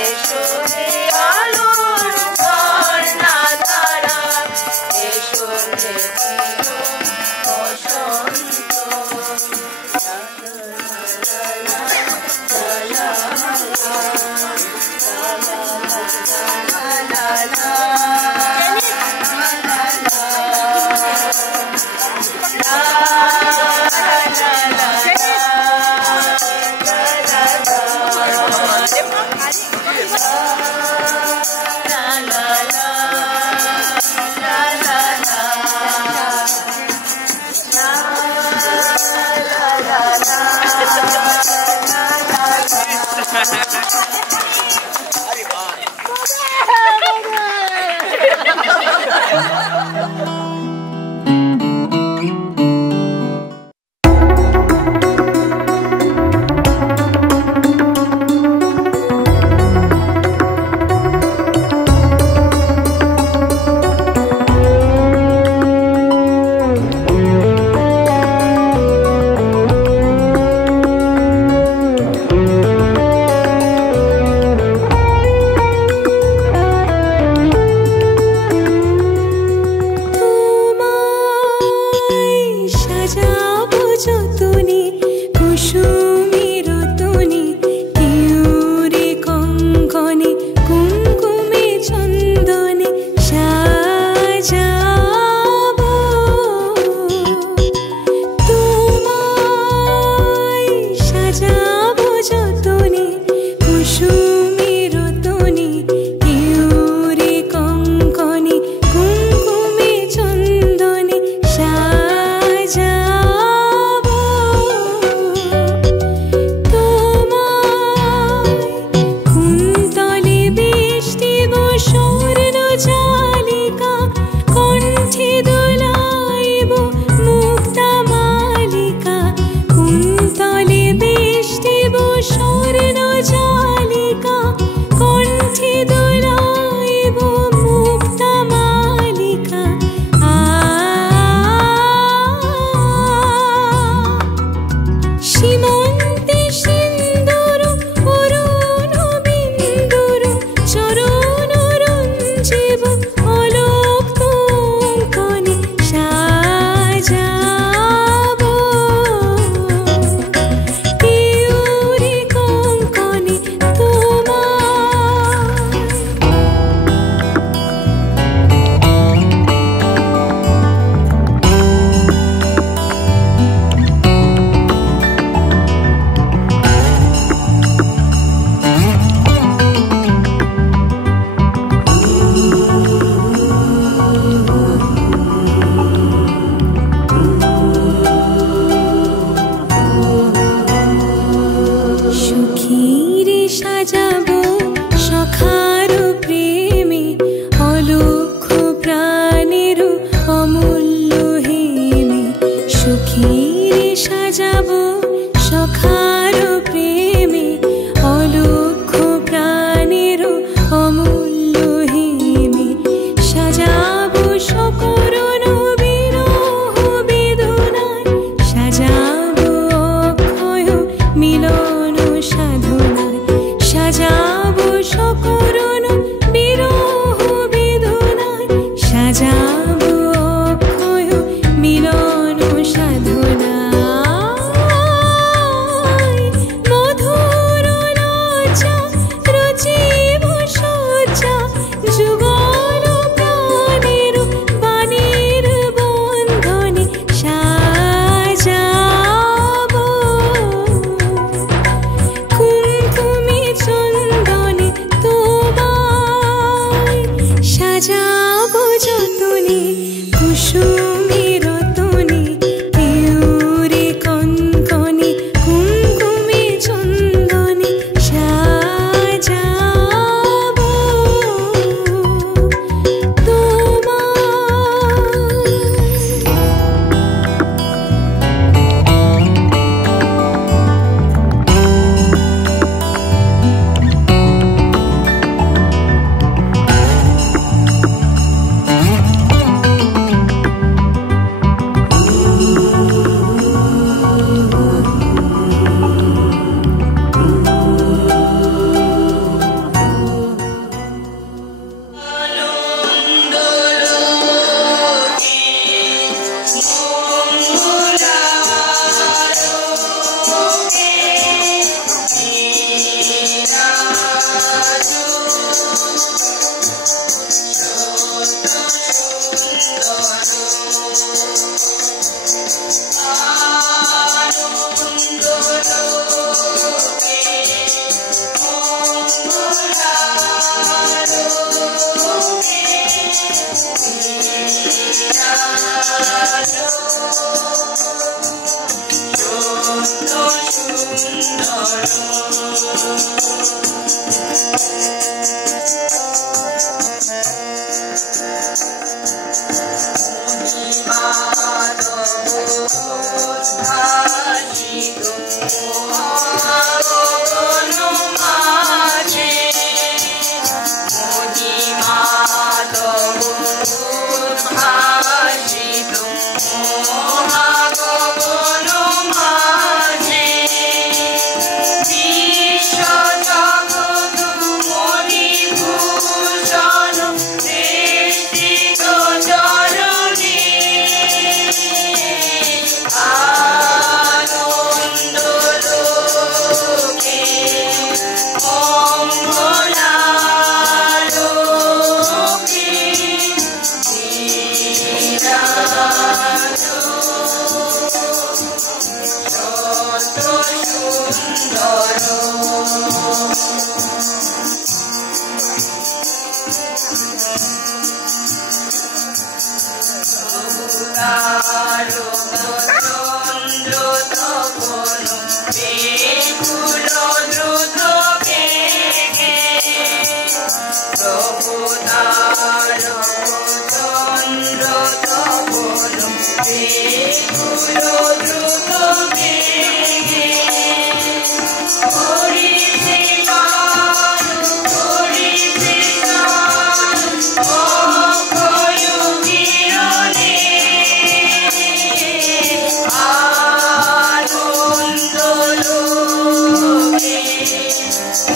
এসো হে আলোর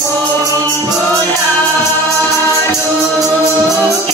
Om Bhola Loke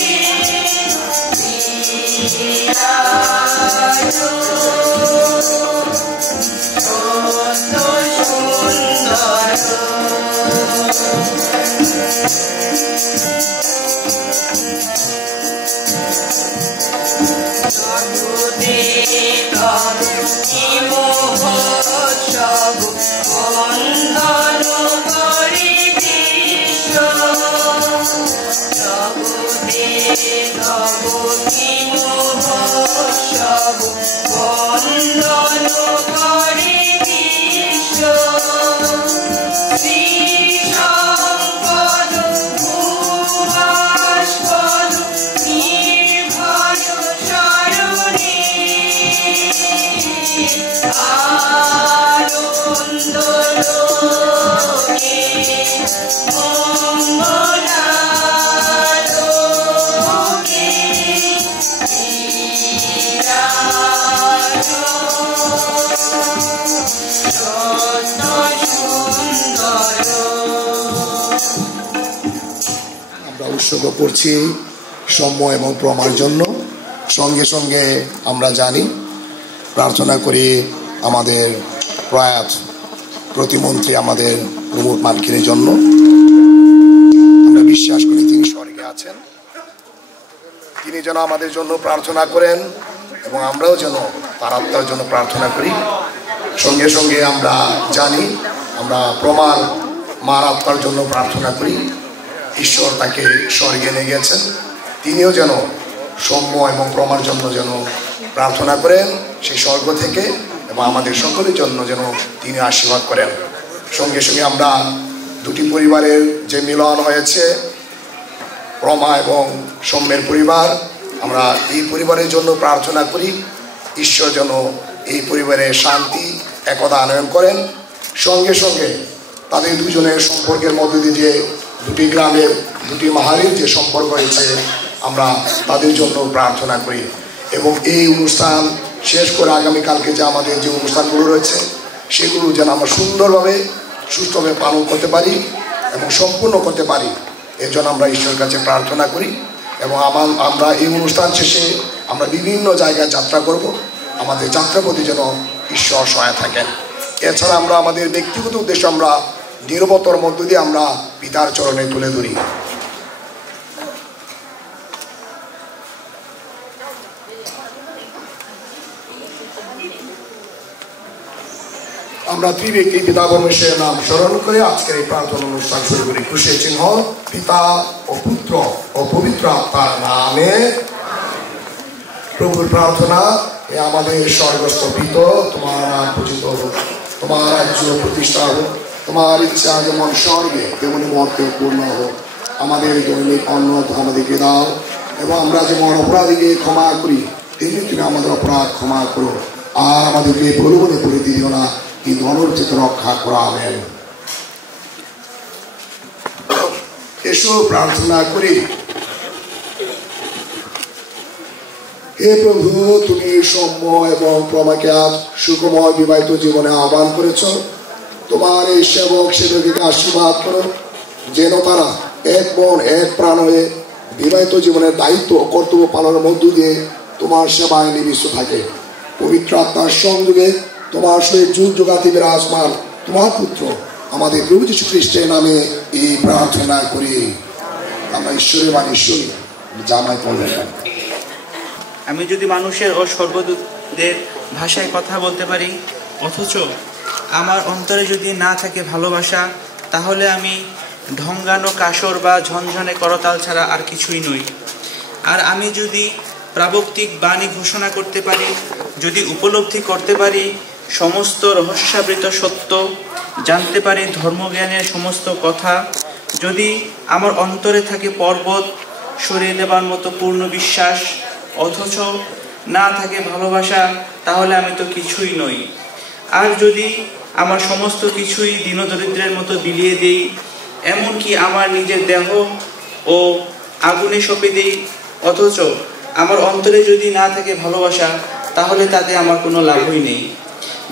উৎসর্গ করছি সৌম্য এবং প্রমার জন্য। সঙ্গে সঙ্গে আমরা জানি, প্রার্থনা করি আমাদের প্রয়াত প্রতিমন্ত্রী আমাদের প্রমোদ মার্কিনের জন্য। আমরা বিশ্বাস করি তিনি স্বর্গে আছেন, তিনি যেন আমাদের জন্য প্রার্থনা করেন এবং আমরাও যেন তার আত্মার জন্য প্রার্থনা করি। সঙ্গে সঙ্গে আমরা জানি, আমরা প্রমার মার আত্মার জন্য প্রার্থনা করি। ঈশ্বর তাকে স্বর্গে নিয়ে গেছেন, তিনিও যেন সৌম্য এবং প্রমার জন্য যেন প্রার্থনা করেন সেই স্বর্গ থেকে, এবং আমাদের সকলের জন্য যেন তিনি আশীর্বাদ করেন। সঙ্গে সঙ্গে আমরা দুটি পরিবারের যে মিলন হয়েছে, প্রমা এবং সৌম্যের পরিবার, আমরা এই পরিবারের জন্য প্রার্থনা করি। ঈশ্বর যেন এই পরিবারে শান্তি একতা আনয়ন করেন। সঙ্গে সঙ্গে তাদের দুজনের সম্পর্কের মধ্যে দিয়ে যে দুটি গ্রামের দুটি মাহারির যে সম্পর্ক হয়েছে, আমরা তাদের জন্য প্রার্থনা করি। এবং এই অনুষ্ঠান শেষ করে আগামীকালকে যে আমাদের যে অনুষ্ঠানগুলো রয়েছে, সেগুলো যেন আমরা সুন্দরভাবে সুষ্ঠুভাবে পালন করতে পারি এবং সম্পূর্ণ করতে পারি, এর জন্য আমরা ঈশ্বরের কাছে প্রার্থনা করি। এবং আমরা এই অনুষ্ঠান শেষে আমরা বিভিন্ন জায়গায় যাত্রা করব, আমাদের যাত্রার প্রতি যেন ঈশ্বর সহায় থাকেন। এছাড়া আমরা আমাদের ব্যক্তিগত উদ্দেশ্য আমরা নীরবতার মধ্য দিয়ে আমরা পিতার চরণে তুলে ধরি। আমরা ত্রিব্যক্তি পিতা পরমেশ্বরের নাম স্মরণ করে আজকের এই প্রার্থনা অনুষ্ঠান শুরু করি। ক্রুশের চিহ্ন পিতা ও পুত্র ও পবিত্র আত্মার নামে। প্রভুর প্রার্থনা, এ আমাদের স্বর্গস্থ পিতা, তোমার নাম পূজিত হোক, তোমার রাজ্য প্রতিষ্ঠা হোক, তোমার ইচ্ছা যেমন স্বর্গে তেমনি মর্তে পূর্ণ হোক। আমাদের দৈনিক অন্ন আমাদেরকে দাও, এবং আমরা যেমন অপরাধীকে ক্ষমা করি তেমনি তুমি আমাদের অপরাধ ক্ষমা করো, আর আমাদেরকে প্রলোভনে পড়ে দিও না, কিন্তু অনর্থিত রক্ষা করা। আমেন। এসো প্রার্থনা করি। হে প্রভু, তুমি সৌম্য এবং প্রমাকে আজ সুখময় বিবাহিত জীবনে আহ্বান করেছ। তোমার এই সেবক সেবককে আশীর্বাদ করো, যেন তারা এক মন এক প্রাণ হয়ে বিবাহিত জীবনের দায়িত্ব ও কর্তব্য পালনের মধ্য দিয়ে তোমার সেবায় নিবিষ্ট থাকে। পবিত্র আত্মার সংযোগে তোমার সহিত যুগ যুগাতি বিরাজমান তোমার পুত্র আমাদের প্রভু যীশু খ্রিস্টের নামে এই প্রার্থনা করি। আমরা ঈশ্বরের বাণী শুনি। জামাই পড়বেন। আমি যদি মানুষের ও স্বর্গদূতদের ভাষায় কথা বলতে পারি, অথচ আমার অন্তরে যদি না থাকে ভালোবাসা, তাহলে আমি ঢঙ্গানো কাসর বা ঝনঝনে করতাল ছাড়া আর কিছুই নই। আর আমি যদি প্রাবক্তিক বাণী ঘোষণা করতে পারি, যদি উপলব্ধি করতে পারি সমস্ত রহস্যাবৃত সত্য, জানতে পারি ধর্মজ্ঞানের সমস্ত কথা, যদি আমার অন্তরে থাকে পর্বত সরিয়ে নেবার মতো পূর্ণ বিশ্বাস, অথচ না থাকে ভালোবাসা, তাহলে আমি তো কিছুই নই। আর যদি আমার সমস্ত কিছুই দীনদরিদ্রের মতো বিলিয়ে দিই, এমনকি আমার নিজের দেহ ও আগুনে সঁপে দিই, অথচ আমার অন্তরে যদি না থাকে ভালোবাসা, তাহলে তাতে আমার কোনো লাভই নেই।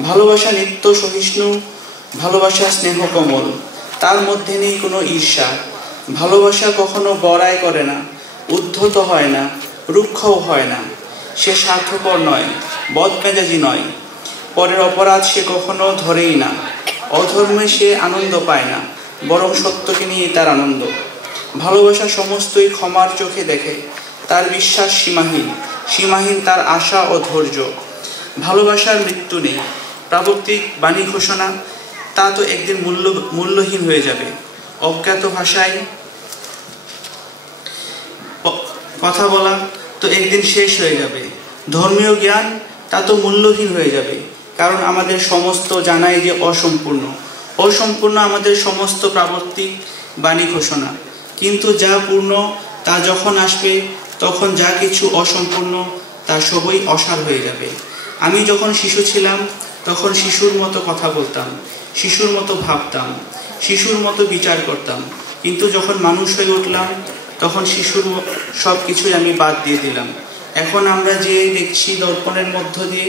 ভালোবাসা নিত্য সহিষ্ণু, ভালোবাসা স্নেহ কোমল, তার মধ্যে নেই কোনো ঈর্ষা। ভালোবাসা কখনো বড়াই করে না, উদ্ধত হয় না, রুক্ষও হয় না। সে স্বার্থপর নয়, বদমেজাজি নয়, পরের অপরাধ সে কখনো ধরেই না, অধর্মে সে আনন্দ পায় না, বরং সত্যকে নিয়ে তার আনন্দ। ভালোবাসা সমস্তই ক্ষমার চোখে দেখে, তার বিশ্বাস সীমাহীন, সীমাহীন তার আশা ও ধৈর্য। ভালোবাসার মৃত্যু নেই, প্রাবর্তিক বাণী ঘোষণা তা তো একদিন মূল্যহীন হয়ে যাবে। অজ্ঞাত ভাষায় কথা বলা তো একদিন শেষ হয়ে যাবে। ধর্মীয় জ্ঞান তা তো মূল্যহীন হয়ে যাবে, কারণ আমাদের সমস্ত জানাই যে অসম্পূর্ণ। অসম্পূর্ণ আমাদের সমস্ত প্রাবর্তিক বাণী ঘোষণা। কিন্তু যা পূর্ণ তা যখন আসবে, তখন যা কিছু অসম্পূর্ণ তা সবই অসার হয়ে যাবে। আমি যখন শিশু ছিলাম তখন শিশুর মতো কথা বলতাম, শিশুর মতো ভাবতাম, শিশুর মতো বিচার করতাম। কিন্তু যখন মানুষ হয়ে উঠলাম তখন শিশুর সব কিছুই আমি বাদ দিয়ে দিলাম। এখন আমরা যে দেখছি দর্পণের মধ্য দিয়ে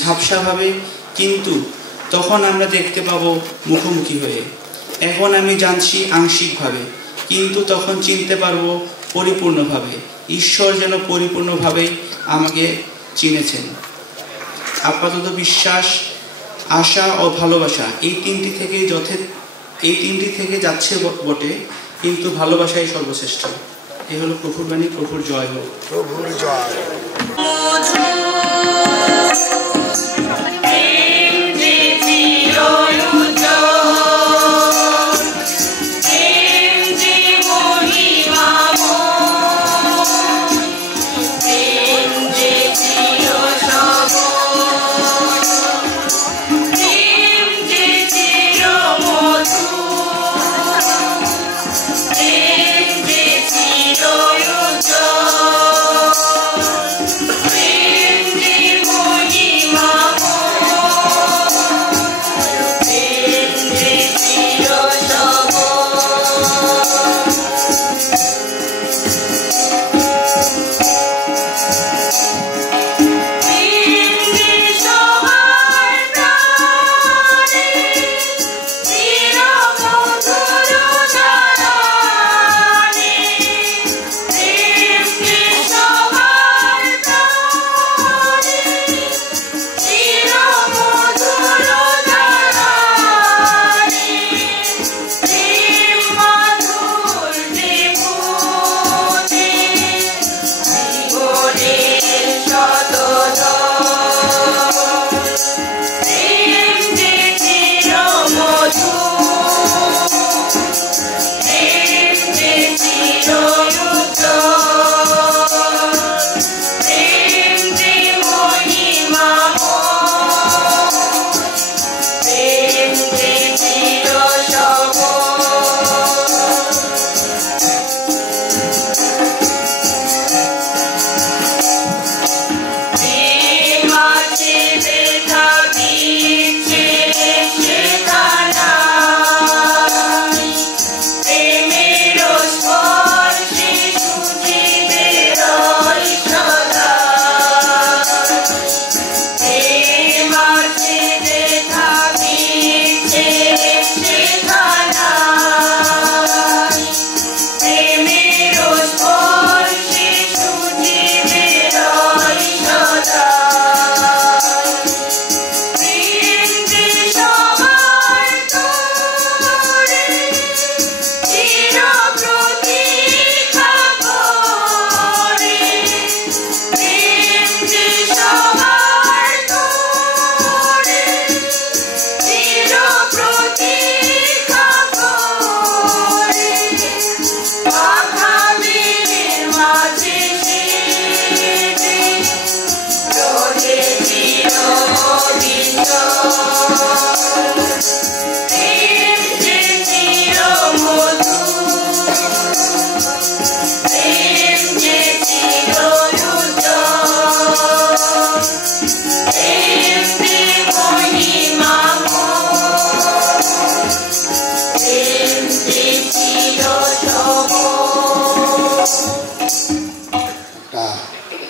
ঝাপসাভাবে, কিন্তু তখন আমরা দেখতে পাবো মুখোমুখি হয়ে। এখন আমি জানছি আংশিকভাবে, কিন্তু তখন চিনতে পারবো পরিপূর্ণভাবে। ঈশ্বর যেন পরিপূর্ণভাবে আমাকে চিনেছেন। আপাতত বিশ্বাস, আশা ও ভালোবাসা এই তিনটি থেকে যাচ্ছে বটে, কিন্তু ভালোবাসাই সর্বশ্রেষ্ঠ। এই হলো প্রভুর বাণী। প্রভুর জয় হোক। প্রভুর জয়।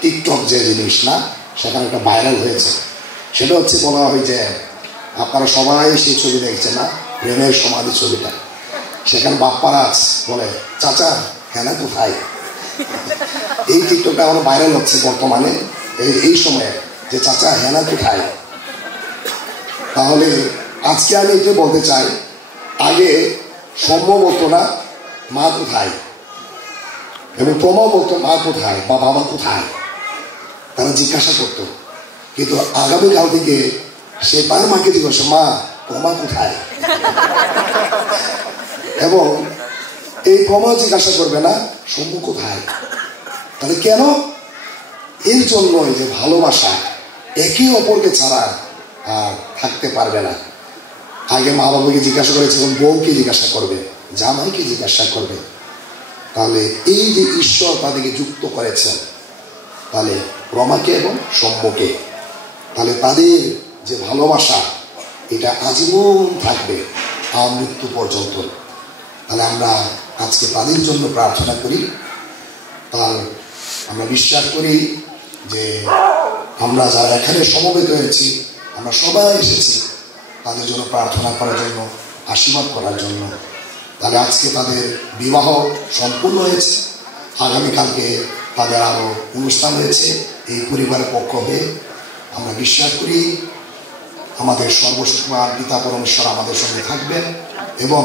টিকটক যে জিনিস না, সেখানে একটা ভাইরাল হয়েছে। সেটা হচ্ছে বলা হয় যে আপনারা সবাই সেই ছবি দেখছেন না, প্রেমের সমাধি ছবিটা। সেখানে বাপ্পারাজ বলে, চাচা হেনা কোথায়? এই টিকটকটা আমার ভাইরাল হচ্ছে বর্তমানে এই সময়ে, যে চাচা হেনা কোথায়। তাহলে আজকে আমি এটা বলতে চাই, আগে সৌম্য বলতো না মা কোথায়, এবং প্রমা বলতো মা কোথায় বা বাবা কোথায়, তারা জিজ্ঞাসা করতো। কিন্তু আগামীকাল থেকে সে তার মাকে জিজ্ঞাসা, মা প্রমা কোথায়? এবং এই প্রমা জিজ্ঞাসা করবে না সৌম্য কোথায়। তাহলে কেন? এর জন্যই যে ভালোবাসা একে অপরকে ছাড়া আর থাকতে পারবে না। আগে মা বাবাকে জিজ্ঞাসা করেছে, এবং বউকে জিজ্ঞাসা করবে, জামাইকে জিজ্ঞাসা করবে। তাহলে এই যে ঈশ্বর তাদেরকে যুক্ত করেছেন, তাহলে রমাকে এবং সৌম্যকে, তাহলে তাদের যে ভালোবাসা এটা আজীবন থাকবে মৃত্যু পর্যন্ত। তাহলে আমরা আজকে তাদের জন্য প্রার্থনা করি। তার আমরা বিশ্বাস করি যে আমরা যারা এখানে সমবেত হয়েছি, আমরা সবাই এসেছি তাদের জন্য প্রার্থনা করার জন্য, আশীর্বাদ করার জন্য। তাহলে আজকে তাদের বিবাহ সম্পূর্ণ হয়েছে, আগামীকালকে তাদের আরও অনুষ্ঠান হয়েছে এই পরিবারের পক্ষ হয়ে। আমরা বিশ্বাস করি আমাদের সর্বশক্তিমান পিতা পরমেশ্বর আমাদের সঙ্গে থাকবেন, এবং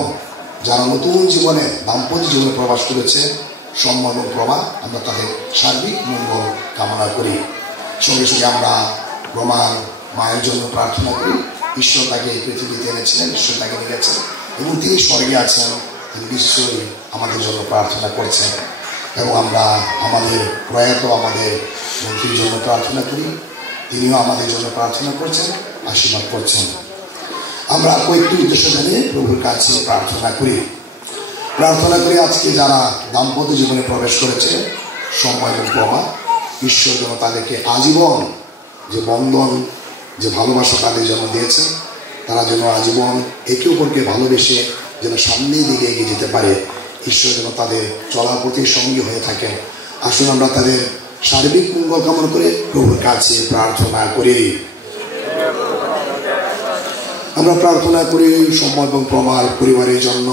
যারা নতুন জীবনে দাম্পত্য জীবনে প্রবাস করেছে সম্মান এবং প্রভা, আমরা তাদের সার্বিক মঙ্গল কামনা করি। সঙ্গে সঙ্গে আমরা রমার মায়ের জন্য প্রার্থনা করি। ঈশ্বর তাকে এই পৃথিবীতে এনেছিলেন, ঈশ্বর তাকে রেখেছেন, এবং তিনি স্বর্গে আছেন, তিনি নিশ্চয়ই আমাদের জন্য প্রার্থনা করছেন। এবং আমরা আমাদের প্রয়াত আমাদের মন্ত্রীর জন্য প্রার্থনা করি, তিনিও আমাদের জন্য প্রার্থনা করছেন, আশীর্বাদ করছেন। আমরা কয়েকটি উদ্দেশ্য জানিয়ে প্রভুর কাছে প্রার্থনা করি। আজকে যারা দাম্পত্য জীবনে প্রবেশ করেছে সময় এবং প্রভা, ঈশ্বর যেন তাদেরকে আজীবন যে বন্ধন, যে ভালোবাসা তাদের জন্য দিয়েছেন, তারা যেন আজীবন একে অপরকে ভালোবেসে যেন সামনের দিকে এগিয়ে যেতে পারে। ঈশ্বর যেন তাদের চলার প্রতি সঙ্গী হয়ে থাকেন। আসুন আমরা তাদের সার্বিক মঙ্গল কামনা করে প্রভুর কাছে প্রার্থনা করি। আমরা প্রার্থনা করি সময় এবং প্রমার পরিবারের জন্য।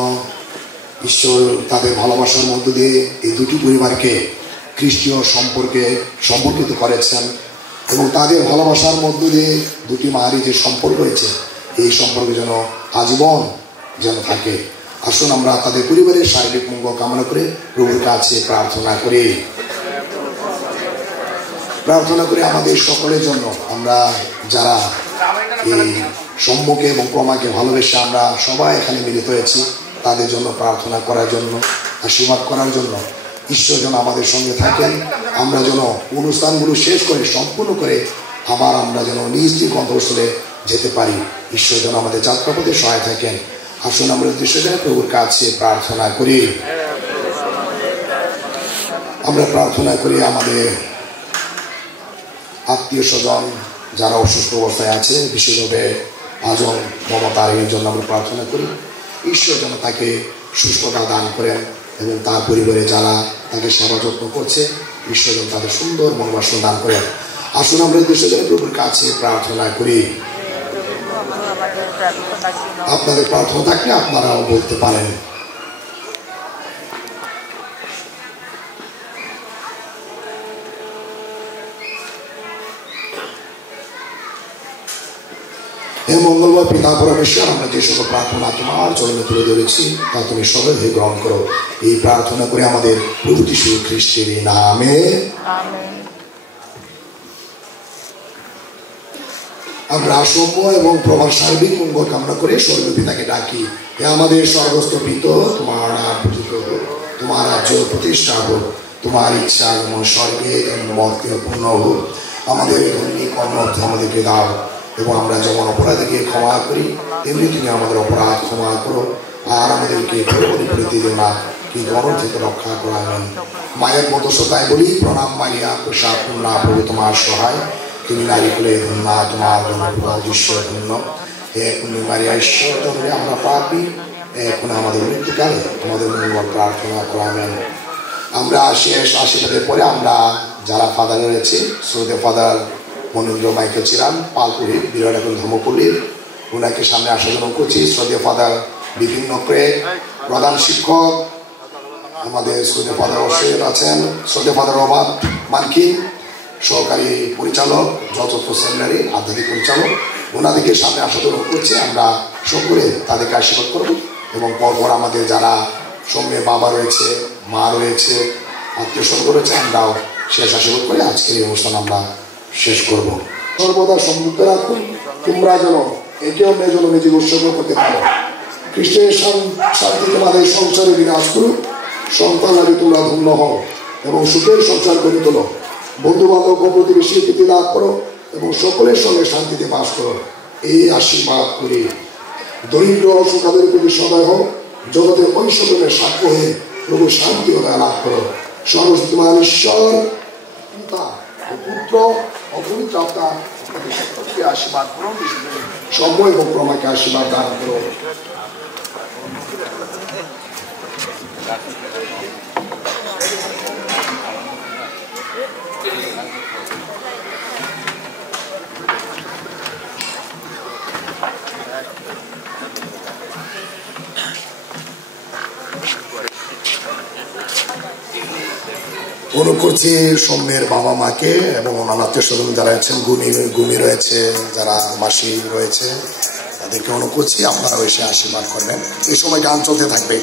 ঈশ্বর তাদের ভালোবাসার মধ্য দিয়ে এই দুটি পরিবারকে খ্রিস্টীয় সম্পর্কিত করেছেন, এবং তাদের ভালোবাসার মধ্য দিয়ে দুটি মায়ের যে সম্পর্ক রয়েছে, এই সম্পর্ক যেন আজীবন যেন থাকে। আসুন আমরা তাদের পরিবারের সার্বিক মঙ্গল কামনা করে প্রভুর কাছে প্রার্থনা করি। আমাদের সকলের জন্য, আমরা যারা এই সম্মুখে এবং প্রমাকে ভালোবেসে আমরা সবাই এখানে মিলিত হয়েছি, তাদের জন্য প্রার্থনা করার জন্য, আশীর্বাদ করার জন্য। ঈশ্বর যেন আমাদের সঙ্গে থাকেন। আমরা যেন অনুষ্ঠানগুলো শেষ করে সম্পূর্ণ করে আবার আমরা যেন নিজ নিজ গন্তব্যস্থলে যেতে পারি। ঈশ্বর যেন আমাদের যাত্রাপথে সহায় থাকেন। আসুন আমরা উদ্দেশ্য প্রভুর কাছে প্রার্থনা করি। আমরা প্রার্থনা করি আমাদের আত্মীয় স্বজন যারা অসুস্থ অবস্থায় আছে, বিশেষভাবে আজম মমতার জন্য আমরা প্রার্থনা করি। ঈশ্বর যেন তাকে সুস্থতা দান করেন, এবং তার পরিবারে যারা তাকে সেবা যত্ন করছে, ঈশ্বর যেন তাদের সুন্দর মনোবাসনা দান করেন। আসুন আমরা উদ্দেশ্য প্রভুর কাছে প্রার্থনা করি। আপনাদের প্রার্থনা থাকলে আপনারাও বলতে পারেন। মঙ্গলবার পিতা পরমেশ্বর, আমরা যে সকল প্রার্থনা তোমার চরণে তুলে ধরেছি তা তুমি সবাই গ্রহণ করো। এই প্রার্থনা করে আমাদের প্রভু যীশু খ্রিস্টের নামে। আমরা সৌম্য এবং প্রভার সার্বিক মঙ্গল কামনা করে স্বর্গপিতাকে ডাকি। আমাদের স্বর্গস্থ পিতা, তোমার নাম পূজিত হোক, তোমার রাজ্য প্রতিষ্ঠা হোক, তোমার ইচ্ছা যেমন স্বর্গে তেমন মর্তে পূর্ণ হোক। আমাদের দৈনিক কর্ম আমাদেরকে দাও, এবং আমরা যেমন অপরাধীকে ক্ষমা করি তেমনি তুমি আমাদের অপরাধ ক্ষমা করো, আর আমাদেরকে পরিপরিতে দিও না, কিন্তু অনর থেকে রক্ষা করো। আমিন। মায়ের মতো শ্রোতায় বলি, প্রণাম মারিয়া, প্রসাদ পূর্ণা, প্রভু তোমার সহায়, তুমি নারী কুলে ধন্যা, তোমার ঈশ্বর ধন্য। এখন মারিয়া ঈশ্বর ধরে আমরা পাপি, এখন আমাদের মৃত্যুকালে আমাদের মঙ্গল প্রার্থনা করো। আমিন। আমরা শেষ আশীর্বাদের পরে আমরা যারা ফাদার রয়েছে, শ্রোতে ফাদার মনেন্দ্র মাইকেল চিরান পালপুরীর বিরাট এখন ধর্মপল্লীর, ওনাকে সামনে আসাদন করছি। শ্রদ্ধেয় ফাদার বিভিন্ন প্রধান শিক্ষক আমাদের শ্রদ্ধেয় ফাদার অশোক আছেন, শ্রদ্ধেয় ফাদার রবার্ট মানকিন সহকারী পরিচালক, যতত্র সেমিনারি আধ্যাত্মিক পরিচালক, ওনাদেরকে সামনে আসাদন করছি। আমরা সকলে তাদেরকে আশীর্বাদ করব। এবং পরপর আমাদের যারা সঙ্গে বাবা রয়েছে, মা রয়েছে, আত্মীয় স্বজন রয়েছে, আমরাও শেষ আশীর্বাদ করে আজকের এই অনুষ্ঠান আমরা শেষ করব। সর্বদা সম্মুখ রাখুন, তোমরা যেন একে অন্যের জন্য নিজেকে উৎসর্গ করতে পারো। খ্রিস্টের শান্তি তোমাদের সংসারে বিরাজ করুক। সন্তান লাগে তোমরা ধন্য হও এবং সুখের সংসার গড়ে তোলো। বন্ধু বান্ধব ও প্রতিবেশী প্রীতি লাভ করো এবং সকলের সঙ্গে শান্তিতে বাস করো। এই আশীর্বাদ করি। দরিদ্র সুখাদের প্রতি সদয় হোক, জগতের ঐশ্বর্যের সাক্ষ্য হয়ে প্রভু শান্তি ও লাভ করো। সর্বশক্তিমান ঈশ্বর পিতা ও পুত্র ও পবিত্র আত্মা সকলকে আশীর্বাদ করো। সময় এবং প্রমাকে আশীর্বাদ দান করো। অনুরোধ করছি সৌম্যের বাবা মাকে এবং ওনার আত্মীয় স্বজন যারা আছেন, গুণী রয়েছে, যারা মাসি রয়েছে, তাদেরকে অনুরোধ করছি আপনারাও এসে আশীর্বাদ করবেন। এই সময় গান চলতে থাকবে।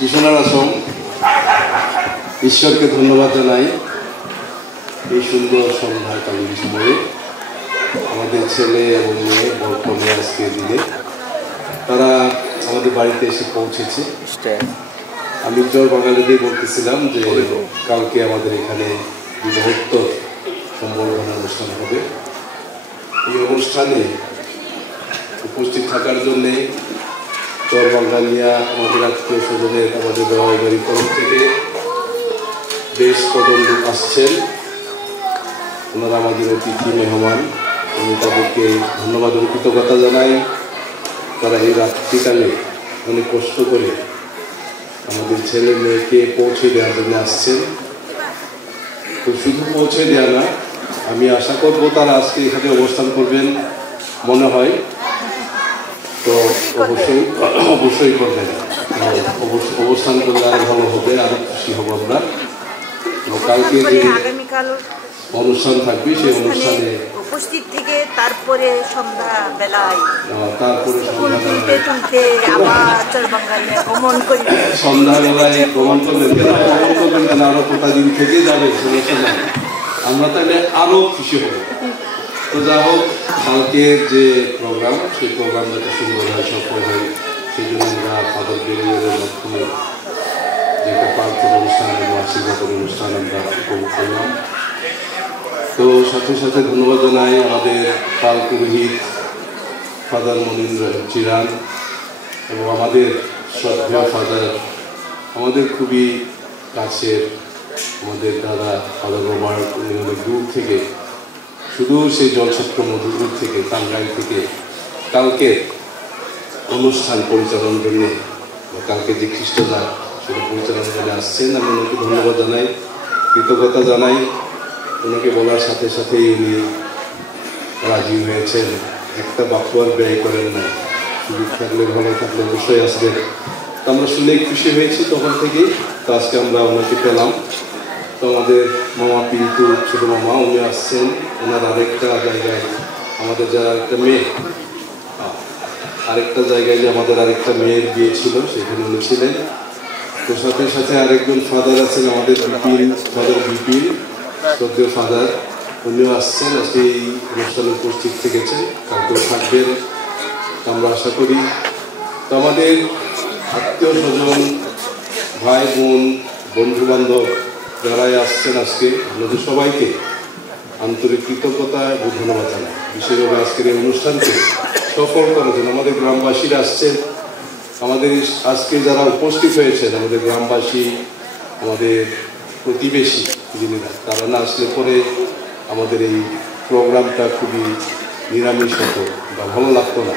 যিশোনার আসম ঈশ্বরকে ধন্যবাদ জানাই এই সুন্দর সন্ধ্যাকালীন সময়ে আমাদের ছেলে এবং মেয়ে বর্তমানে আজকে দিনে তারা আমাদের বাড়িতে এসে পৌঁছেছে। আমি জয় বাঙালিদের বলতেছিলাম যে কালকে আমাদের এখানে বিবাহোত্তর সম্বর্ধনা অনুষ্ঠান হবে। এই অনুষ্ঠানে উপস্থিত থাকার জন্যে চর বাঙ্গালিয়া আমাদের আত্মীয় স্বজনের আমাদের বাড়ির তরফ থেকে বেশ কজন লোক আসছেন। ওনারা আমাদের অতিথি মেহমান, আমি তাদেরকে ধন্যবাদ ও কৃতজ্ঞতা জানাই। তারা এই রাত্রিকালে অনেক কষ্ট করে আমাদের ছেলে মেয়েকে পৌঁছে দেওয়ার জন্য আসছেন। তো শুধু পৌঁছে দেওয়া না, আমি আশা করব তারা আজকে এখানে অবস্থান করবেন মনে হয়, তো অবশ্যই করবেন। অবস্থান করলে আরো ভালো হবে, আরো খুশি হব আমরা। কালকে যে অনুষ্ঠান থাকবে সেই অনুষ্ঠানে উপস্থিত থেকে তারপরে সন্ধ্যাবেলায় সন্ধ্যাবেলায় ভ্রমণ করবেন আরো কটা দিন থেকে যাবে সমস্যা নাই, আমরা তাহলে আরো খুশি হব। তো যা হোক, কালকের যে প্রোগ্রাম সেই প্রোগ্রাম যাতে সুন্দর হয়, সফল হয়, সেই জন্য আমরা ফাদার বেরিয়ারের মাধ্যমে যে একটা প্রার্থনা অনুষ্ঠান এবং আশীর্বাদের অনুষ্ঠান আমরা উপভোগ করলাম। তো সাথে সাথে ধন্যবাদ জানাই আমাদের পাল পুরোহিত ফাদার মনীন্দ্র চিরান এবং আমাদের শ্রদ্ধেয় ফাদার, আমাদের খুবই কাছের আমাদের দাদা ফাদার রোমার, উনি অনেক দূর থেকে, শুধু সেই জলছত্র মধুপুর থেকে, টাঙ্গাইল থেকে কালকে অনুষ্ঠান পরিচালনার জন্য, কালকে যে খ্রিস্টজাত সেটা পরিচালনার জন্য আসছেন। আমি ওনাকে ধন্যবাদ জানাই, কৃতজ্ঞতা জানাই। ওনাকে বলার সাথে সাথেই উনি রাজি হয়েছেন, একটা বাক্য আর ব্যয় করেন না, সুযোগ থাকলে ভালো থাকলে অবশ্যই আসবেন। তো আমরা শুনে খুশি হয়েছি তখন থেকেই। তো আজকে আমরা ওনাকে পেলাম। তো আমাদের মামা পিন্টু ছোট মামা উনি আসছেন, ওনার আরেকটা জায়গায় আমাদের যারা একটা মেয়ে, আরেকটা জায়গায় যে আমাদের আরেকটা মেয়ের বিয়ে ছিল সেখানে উনি ছিলেন। তো সাথে সাথে আরেকজন ফাদার আছেন আমাদের ফাদার বিপিন, শ্রদ্ধেয় ফাদার, উনিও আসছেন, আজকে এই অনুষ্ঠানে উপস্থিত থেকেছেন, কালকেও থাকবেন আমরা আশা করি। তো আমাদের আত্মীয় স্বজন, ভাই বোন, বন্ধু বান্ধব যারাই আসছেন আজকে, আমাদের সবাইকে আন্তরিক কৃতজ্ঞতা এবং ধন্যবাদ জানাই। বিশেষভাবে আজকের এই অনুষ্ঠানকে সফল করার জন্য আমাদের গ্রামবাসীরা আসছেন, আমাদের আজকে যারা উপস্থিত হয়েছেন আমাদের গ্রামবাসী, আমাদের প্রতিবেশী যিনিরা, তারা না আসলে পরে আমাদের এই প্রোগ্রামটা খুবই নিরামিষ হতো বা ভালো লাগতো না,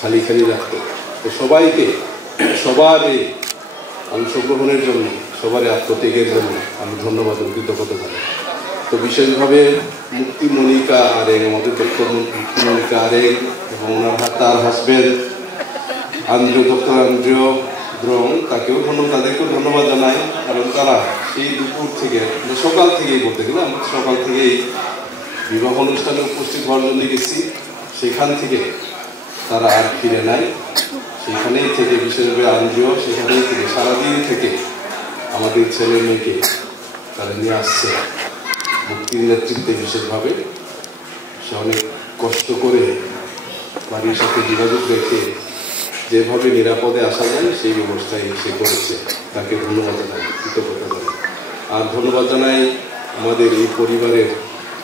খালি খালি লাগতো। তো সবাইকে সবার এই অংশগ্রহণের জন্য, সবার আত্মত্যাগের জন্য আমি ধন্যবাদ ও কৃতজ্ঞতা জানাই। তো বিশেষভাবে মুক্তি মনিকা আরেং, আমাদের ডক্টর মুক্তি মনিকা আরেং এবং ওনার তার হাজব্যান্ড ডক্টর আন্দ্রিয় দ্রং, তাকেও তাদেরকেও ধন্যবাদ জানাই। কারণ তারা সেই দুপুর থেকে, সকাল থেকেই বলতে গেলে আমরা সকাল থেকেই বিবাহ অনুষ্ঠানে উপস্থিত হওয়ার জন্য গেছি, সেখান থেকে তারা আর ফিরে নাই, সেখানেই থেকে বিশেষভাবে আন্দ্রিয় সেখানেই থেকে সারাদিন থেকে আমাদের ছেলে মেয়েকে তারা নিয়ে আসছে মুক্তির নেতৃত্বে। বিশেষভাবে সে অনেক কষ্ট করে বাড়ির সাথে যোগাযোগ রেখে যেভাবে নিরাপদে আসা যায় সেই ব্যবস্থায় সে করেছে, তাকে ধন্যবাদ জানাই, কৃতজ্ঞতা জানাই। আর ধন্যবাদ জানাই আমাদের এই পরিবারের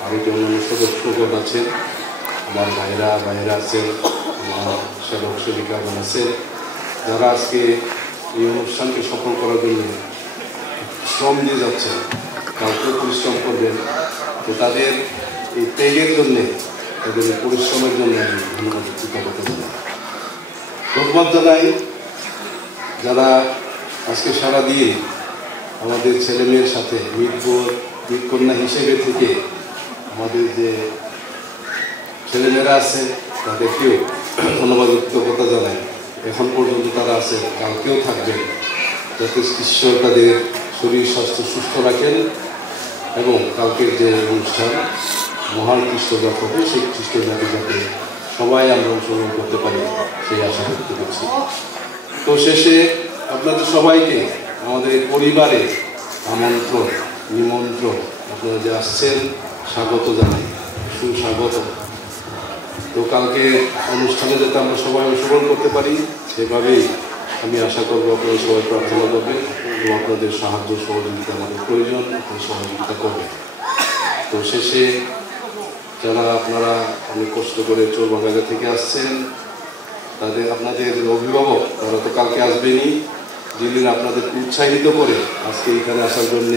আরও যে অন্যান্য সদস্যগণ আছেন, আমার ভাইরা আছেন, আমার সেবক সেবিকাগণ আছেন, যারা আজকে এই অনুষ্ঠানকে সফল করার জন্য শ্রম দিয়ে যাচ্ছেন, কাউকেও পরিশ্রম করবেন। তো তাদের এই ত্যাগের জন্যে, তাদের এই পরিশ্রমের জন্য আমি ধন্যবাদ কৃতজ্ঞতা জানাই। ধন্যবাদ জানাই যারা আজকে সারাদিন আমাদের ছেলে মেয়ের সাথে মিতকন্যা হিসেবে থেকে আমাদের যে ছেলেমেয়েরা আছে তাদেরকেও ধন্যবাদ কৃতজ্ঞতা জানাই। এখন পর্যন্ত তারা আছে, কালকেও থাকবেন, যাতে ঈশ্বর তাদের শরীর স্বাস্থ্য সুস্থ রাখেন এবং কালকের যে অনুষ্ঠান মহান খ্রিস্টজাত হবে সেই খ্রিস্টজাতি যাতে সবাই আমরা অংশগ্রহণ করতে পারি সেই আশা করতে পারছি। তো শেষে আপনাদের সবাইকে আমাদের পরিবারে নিমন্ত্রণ আপনারা যে আসছেন স্বাগত জানাই, সুস্বাগত। তো কালকে অনুষ্ঠানে যাতে আমরা সবাই অংশগ্রহণ করতে পারি সেভাবেই আমি আশা করব আপনারা সবাই প্রার্থনা করবেন এবং আপনাদের সাহায্য সহযোগিতা আমাদের প্রয়োজন, আপনারা সহযোগিতা করবেন। তো শেষে যারা আপনারা অনেক কষ্ট করে চোরবাগাজা থেকে আসছেন, আপনাদের অভিভাবক তারা তো কালকে আসবেনই, যিনি আপনাদের উৎসাহিত করে আজকে এখানে আসার জন্য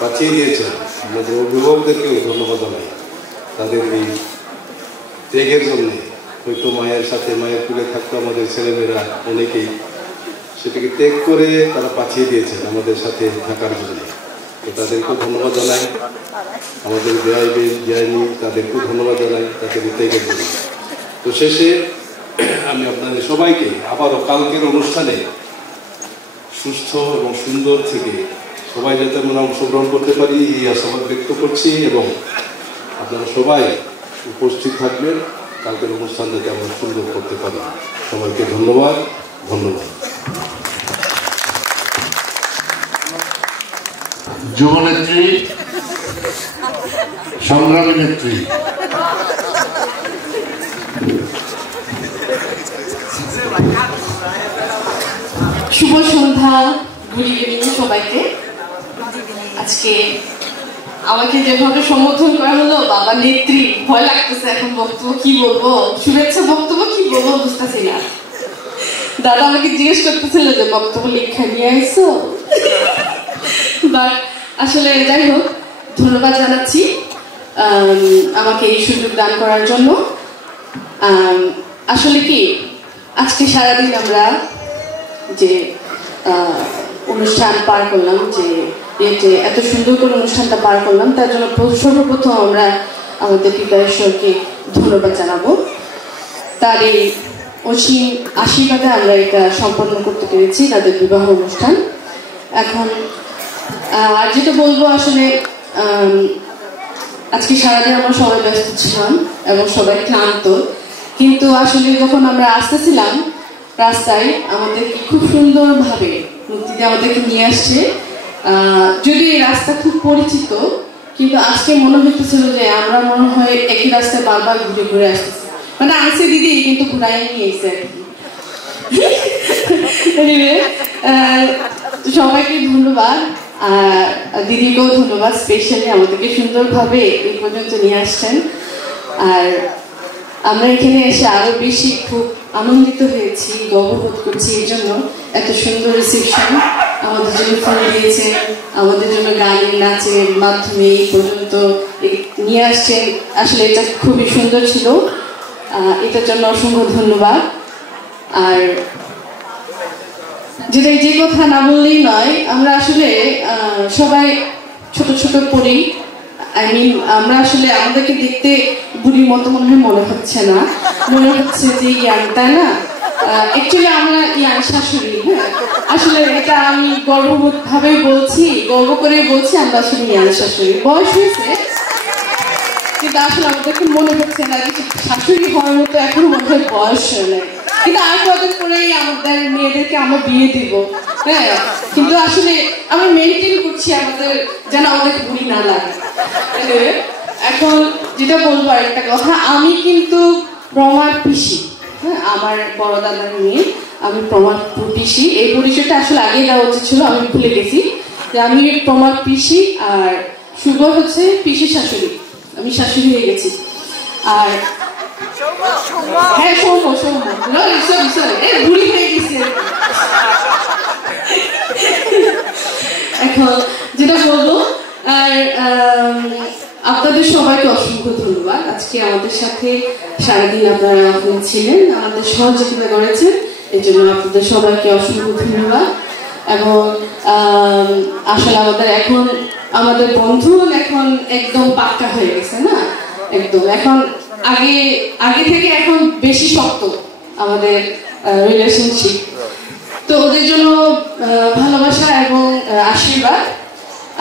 পাঠিয়ে দিয়েছেন, আমাদের অভিভাবকদেরকেও ধন্যবাদ জানাই তাদের এই ত্যাগের জন্যে। হয়তো মায়ের সাথে মায়ের কুলে থাকতো আমাদের ছেলেমেয়েরা অনেকেই, সেটাকে ত্যাগ করে তারা পাঠিয়ে দিয়েছেন আমাদের সাথে থাকার জন্য। তো তাদেরকেও ধন্যবাদ জানাই, আমাদের বেআইনি তাদেরকেও ধন্যবাদ জানাই তাদের ত্যাগের জন্য। তো শেষে আমি আপনাদের সবাইকে আবারও কালকের অনুষ্ঠানে সুস্থ এবং সুন্দর থেকে সবাই যাতে আমরা অংশগ্রহণ করতে পারি এই আশাবাদ ব্যক্ত করছি এবং আপনারা সবাই উপস্থিত থাকবেন, কালকের অনুষ্ঠান যাতে আমরা সুন্দর করতে পারি। সবাইকে ধন্যবাদ। যুবনেত্রী, সংগ্রামী নেত্রী, শুভ সন্ধ্যা, গুড ইভিনিং সবাইকে। আজকে আমাকে যেভাবে সম্বোধন করা হলো বাবা নেত্রী, ভয় লাগতেছে এখন বক্তব্য কি বলবো, শুভেচ্ছা বক্তব্য কি বলবো বুঝতেছি না। দাদা আমাকে জিজ্ঞেস করতেছিল যে বক্তব্য লেখা নিয়ে আসছো, বাট আসলে যাই হোক ধন্যবাদ জানাচ্ছি আমাকে এই সুযোগ দান করার জন্য। আসলে কি আজকে সারাদিন আমরা যে অনুষ্ঠান পার করলাম, যে এত সুন্দর করে অনুষ্ঠানটা পার করলাম, তার জন্য সর্বপ্রথম আমরা আমাদের পিতা ঈশ্বরকে ধন্যবাদ জানাবো। তার এই অসীম আশীর্বাদে আমরা এটা সম্পন্ন করতে পেরেছি, তাদের বিবাহ অনুষ্ঠান। এখন আর যেটা বলবো, আসলে আজকে সারাদিন আমরা সবাই ব্যস্ত ছিলাম এবং সবাই ক্লান্ত, কিন্তু আসলে যখন আমরা আসতেছিলাম রাস্তায় আমাদেরকে খুব সুন্দরভাবে মুক্তিতে আমাদেরকে নিয়ে আসছে। যদি এই রাস্তা খুব পরিচিত, কিন্তু আজকে মনে হইতেছিল যে আমরা মনে হয় একই রাস্তায় বারবার ঘুরে ঘুরে আসতেছি, মানে আসছে দিদি কিন্তু ঘুরাই নিয়ে এসে আর কি। সবাইকে ধন্যবাদ, আর দিদিকেও ধন্যবাদ, স্পেশালি আমাদেরকে সুন্দরভাবে এই পর্যন্ত নিয়ে আসছেন। আর আমরা এখানে এসে আরো বেশি খুব আনন্দিত হয়েছি, গর্ববোধ করছি এই জন্য। এত সুন্দর রিসেপশন আমাদের জন্য ফুল দিয়েছেন, আমাদের জন্য গানের নাচের মাধ্যমে এই পর্যন্ত নিয়ে আসছেন, আসলে এটা খুবই সুন্দর ছিল। এটার জন্য অসংখ্য ধন্যবাদ। আর যেটা যে কথা না বললেই নয়, আমরা আসলে সবাই ছোট ছোট পড়ি, আমরা আসলে আমাদেরকে দেখতে বুড়ির মতো মনে হচ্ছে না, মনে হচ্ছে যে ইয়াং, তাই না? অ্যাকচুয়ালি আমরা ইয়াং শাশুড়ি। হ্যাঁ, আসলে এটা আমি গর্ববোধ ভাবে বলছি, গর্ব করে বলছি আমরা আসলে ইয়াং শাশুড়ি। বয়স হয়েছে কিন্তু আসলে আমাদেরকে মনে হচ্ছে না যে শাশুড়ি হওয়ার মতো এখনো মনে হয় বয়স নেই, কিন্তু আর কদিন পরেই আমাদের মেয়েদেরকে আমরা বিয়ে দিব। হ্যাঁ, কিন্তু আসলে আমরা মেনটেন করছি আমাদের যেন আমাদের বুড়ি না লাগে। এখন যেটা বলবো আরেকটা কথা, আমি কিন্তু প্রমাণ পিসি। হ্যাঁ, আমার বড় দাদার মেয়ে, আমি প্রমাণ পিসি। এই পরিচয়টা আসলে আগে দেওয়া উচিত ছিল, আমি ভুলে গেছি যে আমি প্রমাণ পিসি, আর শুভ হচ্ছে পিসি শাশুড়ি, আমি শাশুড়ি হয়ে গেছি। আর হ্যাঁ, সৌম্য বুড়ি হয়ে গেছি। এখন যেটা বলবো, আর আপনাদের সবাইকে অসংখ্য ধন্যবাদ। আজকে আমাদের সাথে সারাদিন আপনারা ছিলেন, আমাদের সহযোগিতা করেছেন, এর জন্য আপনাদের সবাইকে অসংখ্য ধন্যবাদ। এবং আসলে আমাদের বন্ধন এখন একদম পাক্কা হয়ে গেছে না, একদম এখন আগে থেকে এখন বেশি শক্ত আমাদের রিলেশনশিপ। তো ওদের জন্য ভালোবাসা এবং আশীর্বাদ।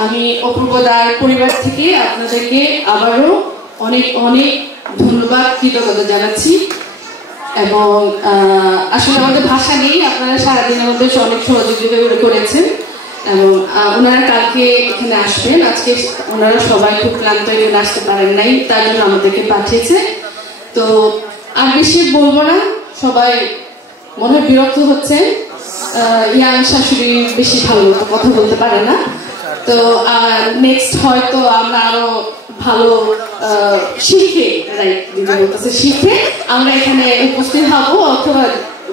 আমি অপূর্বদার পরিবার থেকে আপনাদেরকে আবারও অনেক অনেক ধন্যবাদ, কৃতজ্ঞতা জানাচ্ছি। এবং আসলে আমাদের ভাষা নেই, আপনারা সারাদিনের মধ্যে অনেক সহযোগিতা করেছেন এবং ওনারা কালকে এখানে আসবেন। আজকে ওনারা সবাই খুব ক্লান্ত, এখানে আসতে পারেন নাই, তার জন্য আমাদেরকে পাঠিয়েছে। তো আর বেশি বলবো না, সবাই মনে হয় বিরক্ত হচ্ছে। ইয়াং শাশুড়ি বেশি ভালো কথা বলতে পারে না, তো নেক্সট হয়তো আমরা আরো ভালো শিখে শিখে আমরা এখানে উপস্থিত হবো অথবা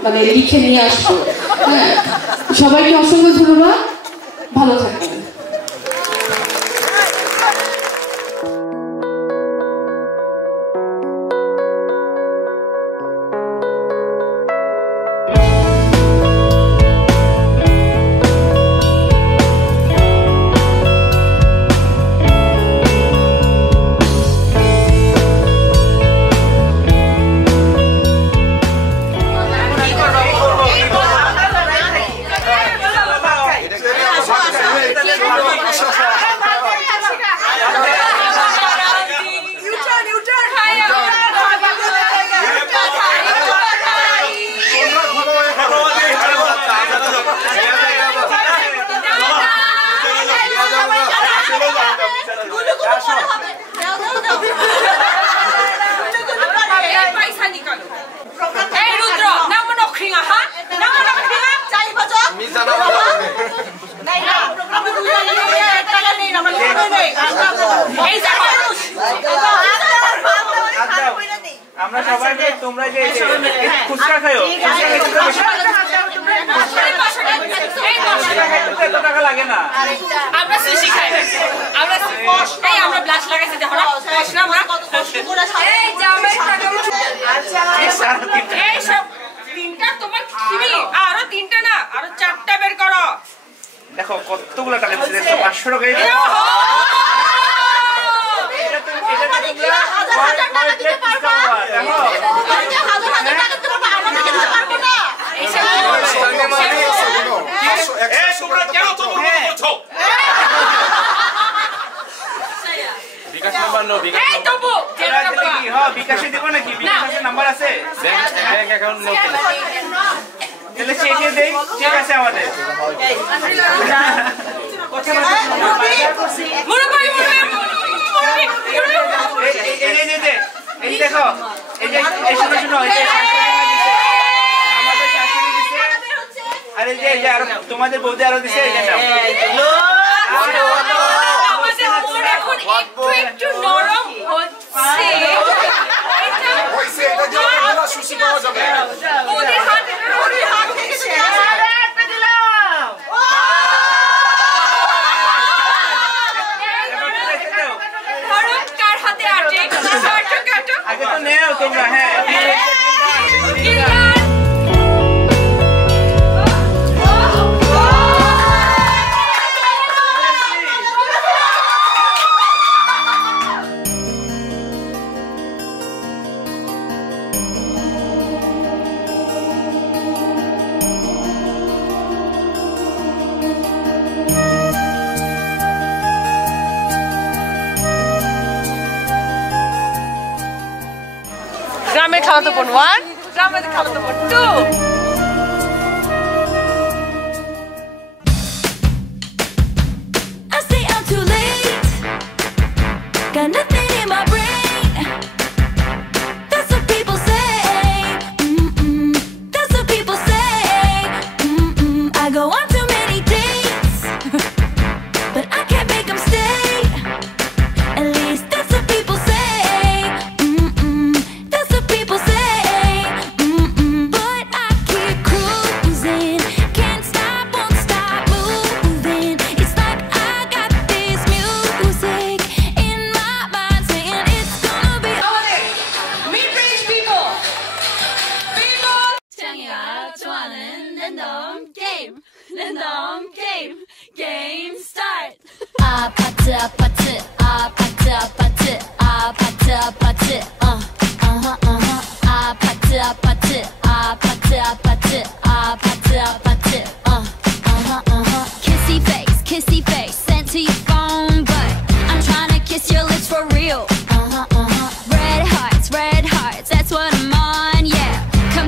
মানে লিখে নিয়ে আসবো। হ্যাঁ, সবাইকে অসংখ্য ধন্যবাদ, ভালো থাকবেন। আমরা সবাই তোমরা যে খুচরা খাও, এত টাকা লাগে না। আমরা সুশি খাই, আমরা আমরা ব্লাশ লাগাইছি, দেখো না কষ্ট আমরা এই জামাই টাকা। আচ্ছা এই সব তিনটা তোমার কিমি, আরো তিনটা না আরো চারটা বের করো। দেখো কতগুলো টাকা দিচ্ছে, 500 টাকা। বিকাশে দিব নাকি? বিকাশের নাম্বার আছে, ব্যাংক অ্যাকাউন্ট তাহলে চেকে দেই। ঠিক আছে, আমাদের এই দেখো, এই যে শোনো শোনো, আমাদের শাশুড়ি দিছে, আর এই যে আরো তোমাদের বৌদি আরো দিছে। একটু নরম হচ্ছে, কার হাতে আটে আগে তো নেও তোমরা। হ্যাঁ, গ্রামের খাওয়া তো বোন 1, গ্রামের খাওয়া তো বোন 2। I stay out too late, got nothing in my brain. That's what people say. That's what people say. I go on too many dates, but I can't make them stay. At least that's what people say. That's what people say. But I keep cruising, can't stop, won't stop moving. It's like I got this music in my mind saying it's gonna be Mid-range people. 창이가 좋아하는 랜덤 게임, 랜덤 게임, 게임 start. 아파트 아파트 아파트 아파트 아파트 아파트 아파트 아파트 아파트 아파트 아파트 아파트 kissy face sent to your phone, but I'm trying to kiss your lips for real. Red hearts, that's what I'm on, yeah. Come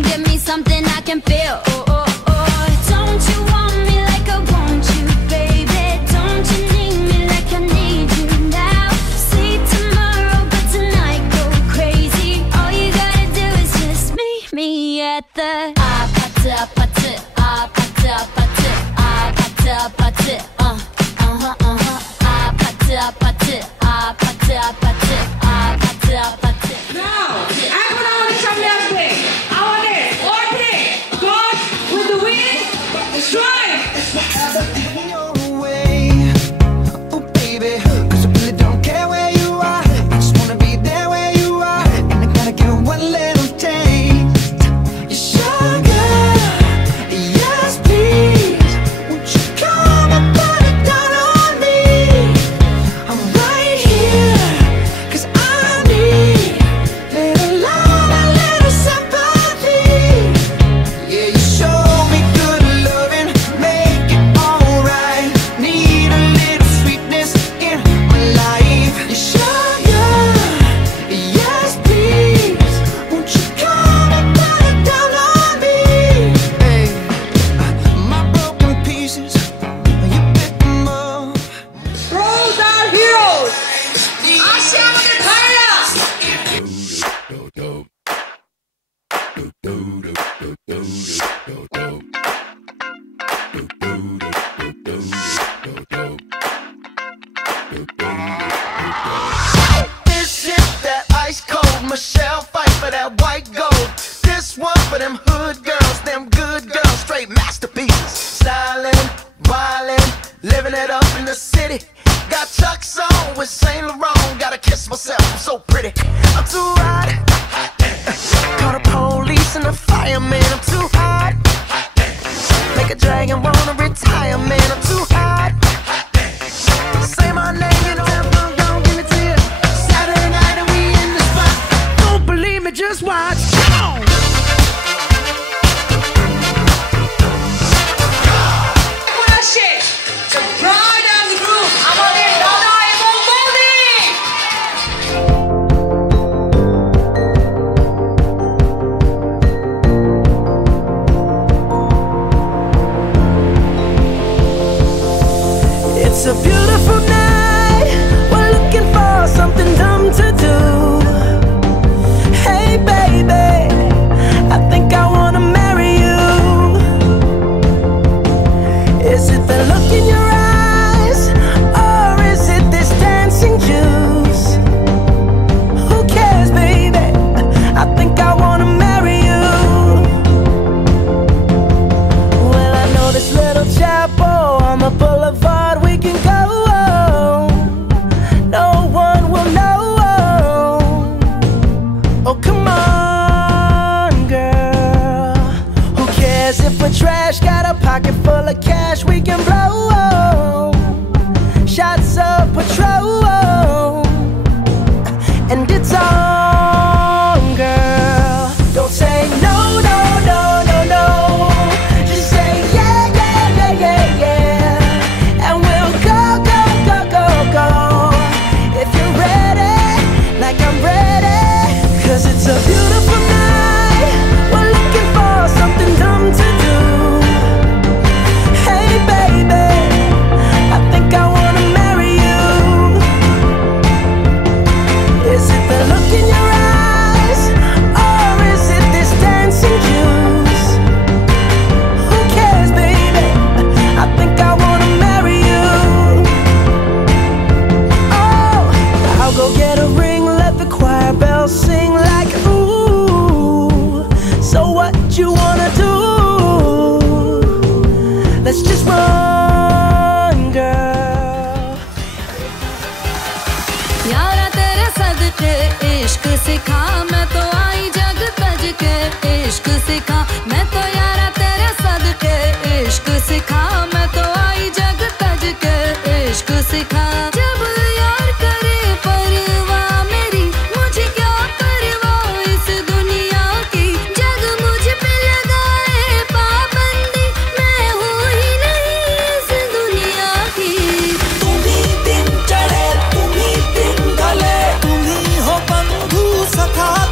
सखा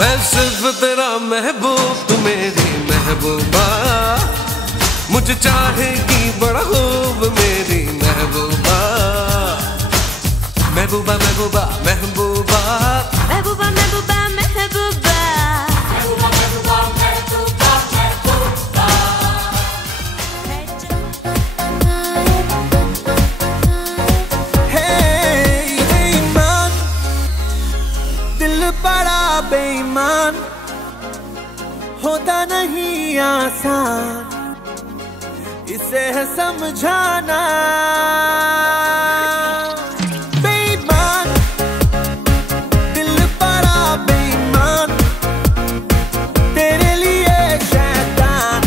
मैं सिर्फ तेरा महबूब, तू मेरी महबूबा, मुझे चाहेगी बड़ा खूब मेरी महबूबा। महबूबा महबूबा महबूबा महबूबा महबूबा महबूबा महबूबा महबूबा महबूबा बेईमान दिल बड़ा बेईमान होता नहीं आसान, इसे है समझाना। बेईमान दिल बड़ा बेईमान, तेरे लिए शैतान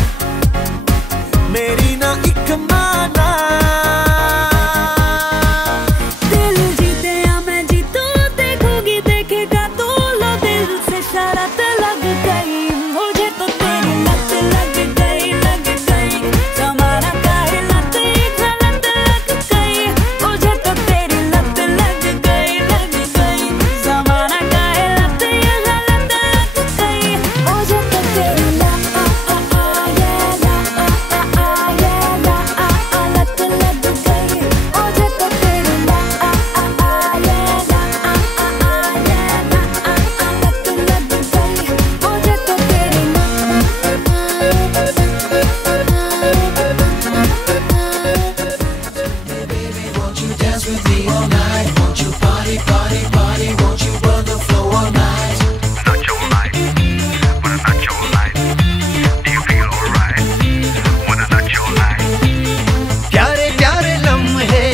मेरी ना एक माना। दिल जीते या मैं जीतूं, देखोगी देखेगा तू, लो दिल से शरारत लग गई, मुझे तो तेरी लत लग गई लग गई। जमाना काहे लत गलत लग गई, मुझे तो तेरी लत लग गई लग गई। जमाना काहे लत गलत लग गई, मुझे तो तेरी लत लग गई, मुझे तो तेरी प्यारे प्यारे लम्हे,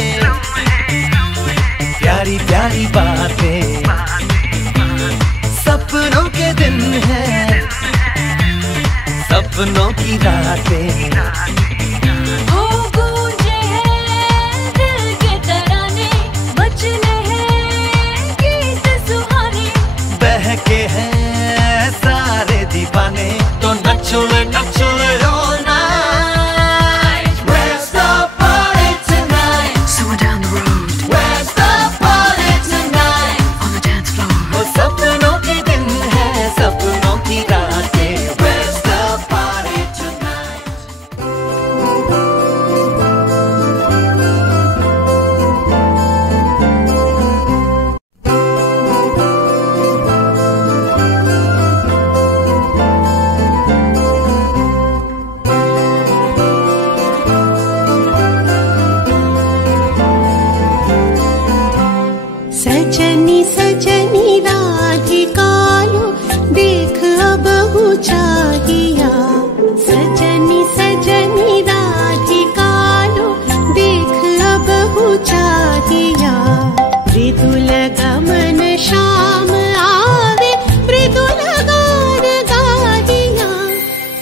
प्यारी प्यारी बातें, सपनों के दिन हैं, सपनों की रातें। हो गूंजे हैं दिल के तराने, बचने हैं गीत सुहाने। बहके हैं सारे दीवाने, तो नचो all night. Where's the party tonight? Somewhere down the road, Where's the party tonight? on the dance floor. वो सपनों के दिन है, सपनों की रातें। Where's the party tonight? सजनी सजनी राधिकालो, देख अब चाहिया। सजनी सजनी राधिकालो, देख अब चाहिया। मृदुल गमन श्याम आवे, मृदुल गान गाहिया।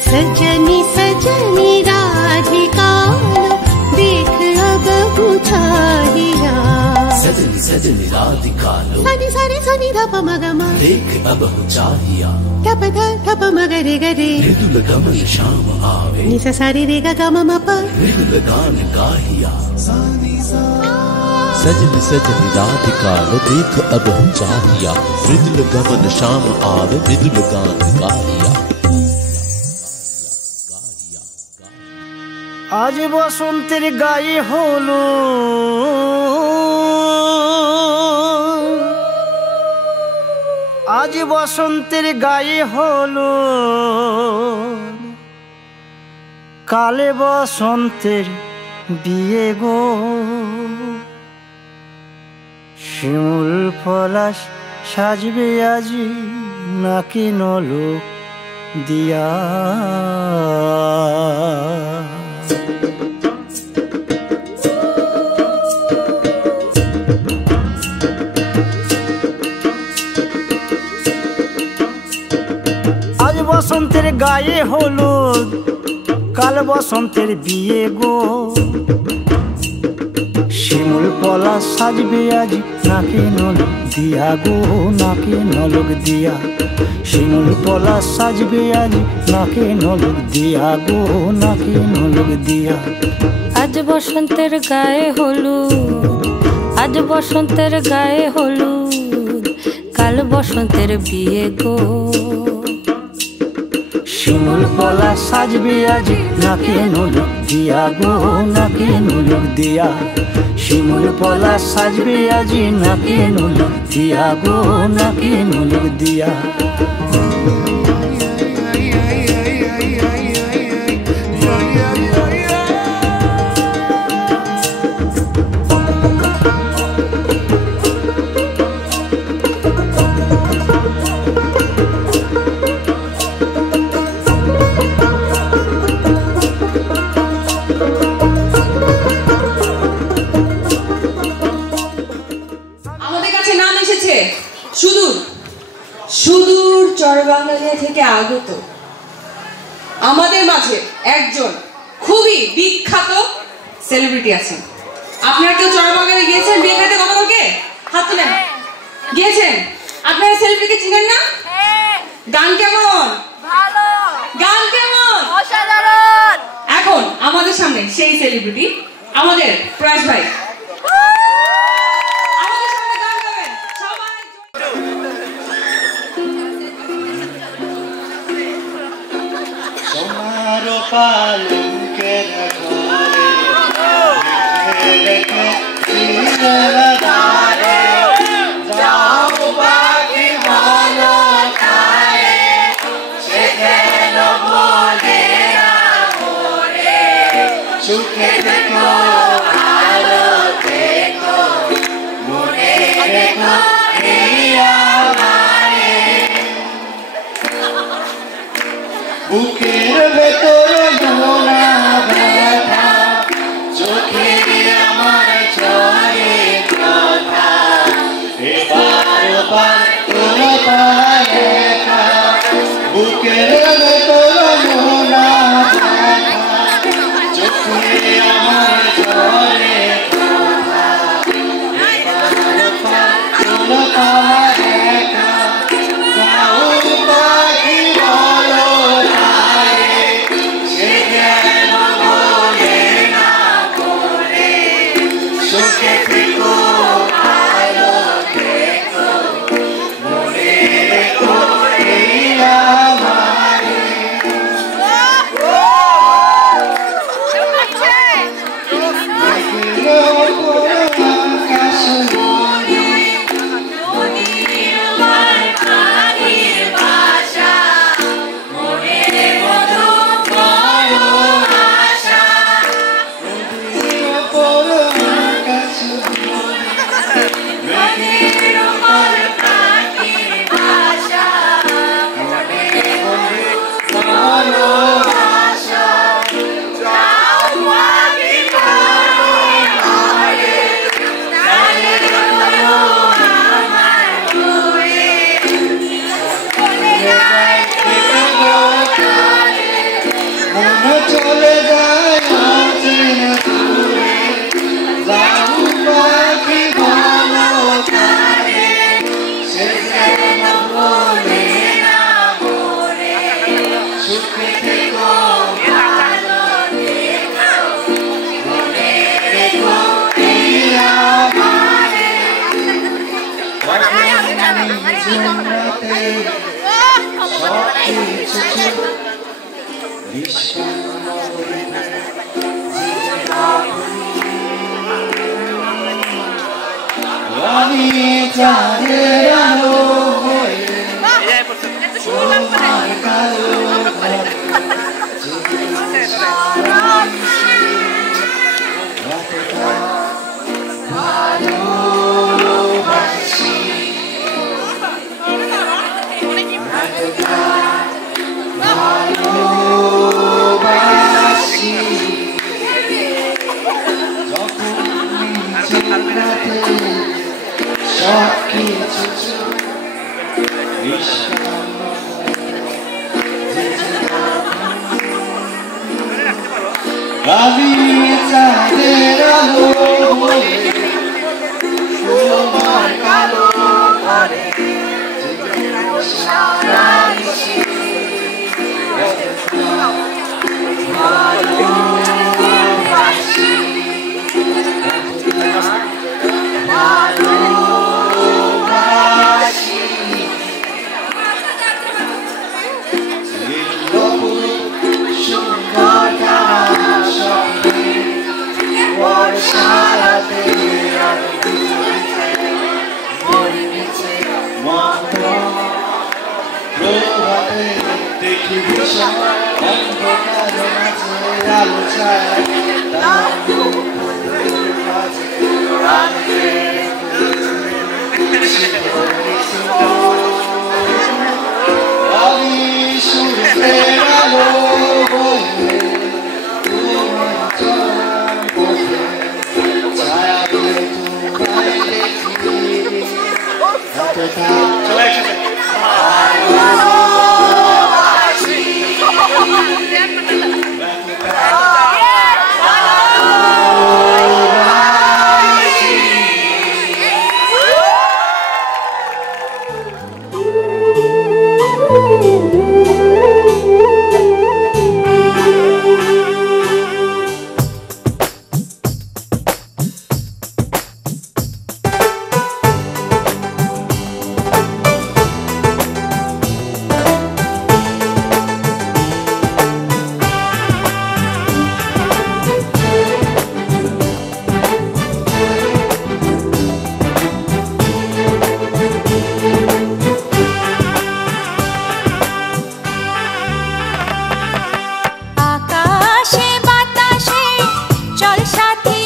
सजनी सजनी राधिकालो, देख अब चाहिया। सजनी सजनी राधिकालो, सनी सनी सनी धप मगम, देख अब हो चाहिया। धप ध धप मगरे गरे, मृदुल गमन श्याम आवे, निस सारी रे ग गम मप। मृदुल गान गाहिया। सजनी सजनी राधिकालो, देख अब हो चाहिया। मृदुल गमन श्याम आवे, मृदुल गान गाहिया। আজ বসন্তের গায়ে হলো, আজ বসন্তের গায়ে হলো, কালে বসন্তের বিয়ে গো। শিমুল পলাশ সাজবে আজি, নাকি নলোক দিয়া। আজ বসন্তের গায়ে হলুদ, কাল বসন্তের বিয়ে গো। শিমুল পলাশ সাজবে আজ, নাকে নলক দিয়া গো, নাকে নলক দিয়া। শিমুল পলাশ সাজবে আজ, নাকে নলক দিয়া গো, নাকে নলক দিয়া। আজ বসন্তের গায়ে হলুদ, আজ বসন্তের গায়ে হলুদ, কাল বসন্তের বিয়ে গো। শিমুল পলা সাজবে আজি নাকে নলুক দিয়া গো, নাকে নলুক দিয়া। শিমুল পলা সাজবে আজি নাকে নলুক দিয়া গো, নাকে নলুক দিয়া। সুদূর সুদূর চরবাঙ্গালিয়া থেকে আগত আমাদের মাঝে একজন খুবই বিখ্যাত সেলিব্রিটি আছেন। আপনারা কেউ চরবাঙ্গালে গিয়েছেন বিয়ে খেতে গতকালকে? হাত তুলেন। গিয়েছেন? আপনারা সেলিব্রিটিকে চিনেন না? গান কেমন? ভালো। গান কেমন? অসাধারণ। এখন আমাদের সামনে সেই সেলিব্রিটি আমাদের প্রয়াস ভাই। পালঙ্কের ঘরে যাও বাকি ভালো তারে সে যেন বলে আমরে সুখে দেখো ভালো দেখো মনে রেখো এই আমারে বুকের ভেতর মোনা ব্যথা চোখে আমার চলে কথা এবার তোর পায়ে বুকের ভেতর মোনা ব্যথা চোখে আমার চলে কথা এবার তোর পায়ে যাও পাখি বলো ভালোবাসি দেখি ভীষণ অন্ধকার মাঝে আলো ছায় আমি সূর্যের আলো বলে তোমার চোখে ছায়া দিয়ে তোমায় দেখি চলে একসাথে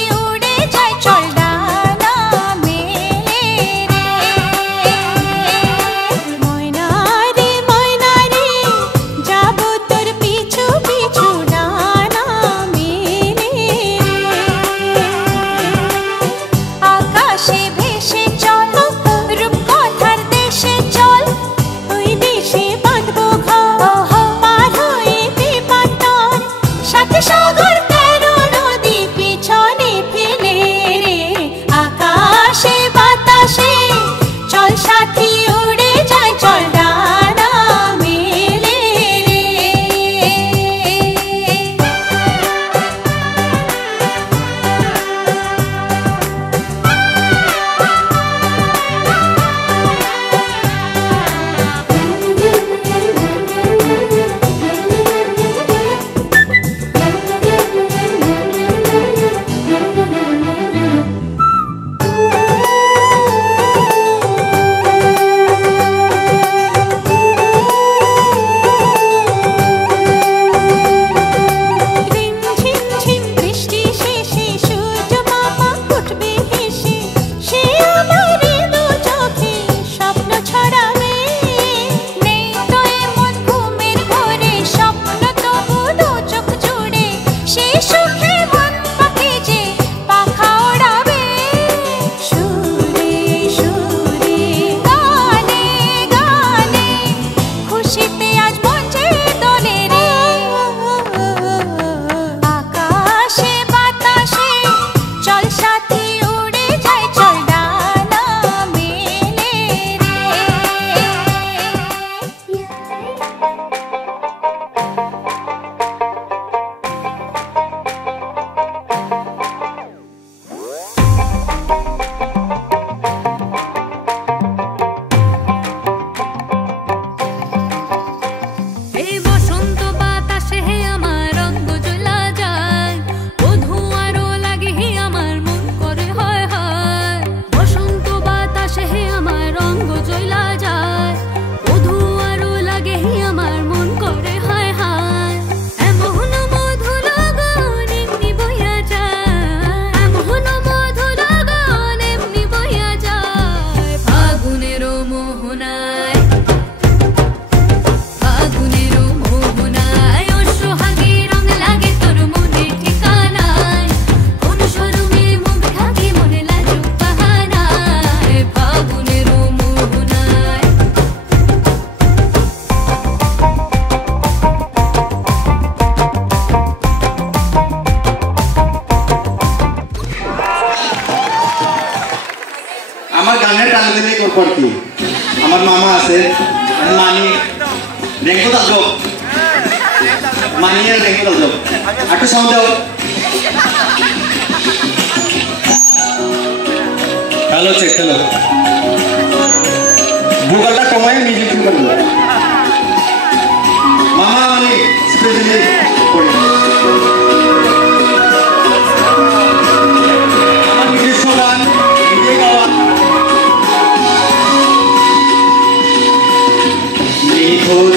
করতি আমার মামা আছে মানি রেঙ্কু দাও মানিয়ে রেঙ্কু দাও একটু সাউন্ড দাও হ্যালো চেক হ্যালো ভোকালটা কমায় মিউজিক শুরু করব মামা মানি স্পেশালি আমার নিজস্ব গান নিজে গাওয়া নিখোঁজ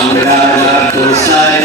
আমরা কোথায়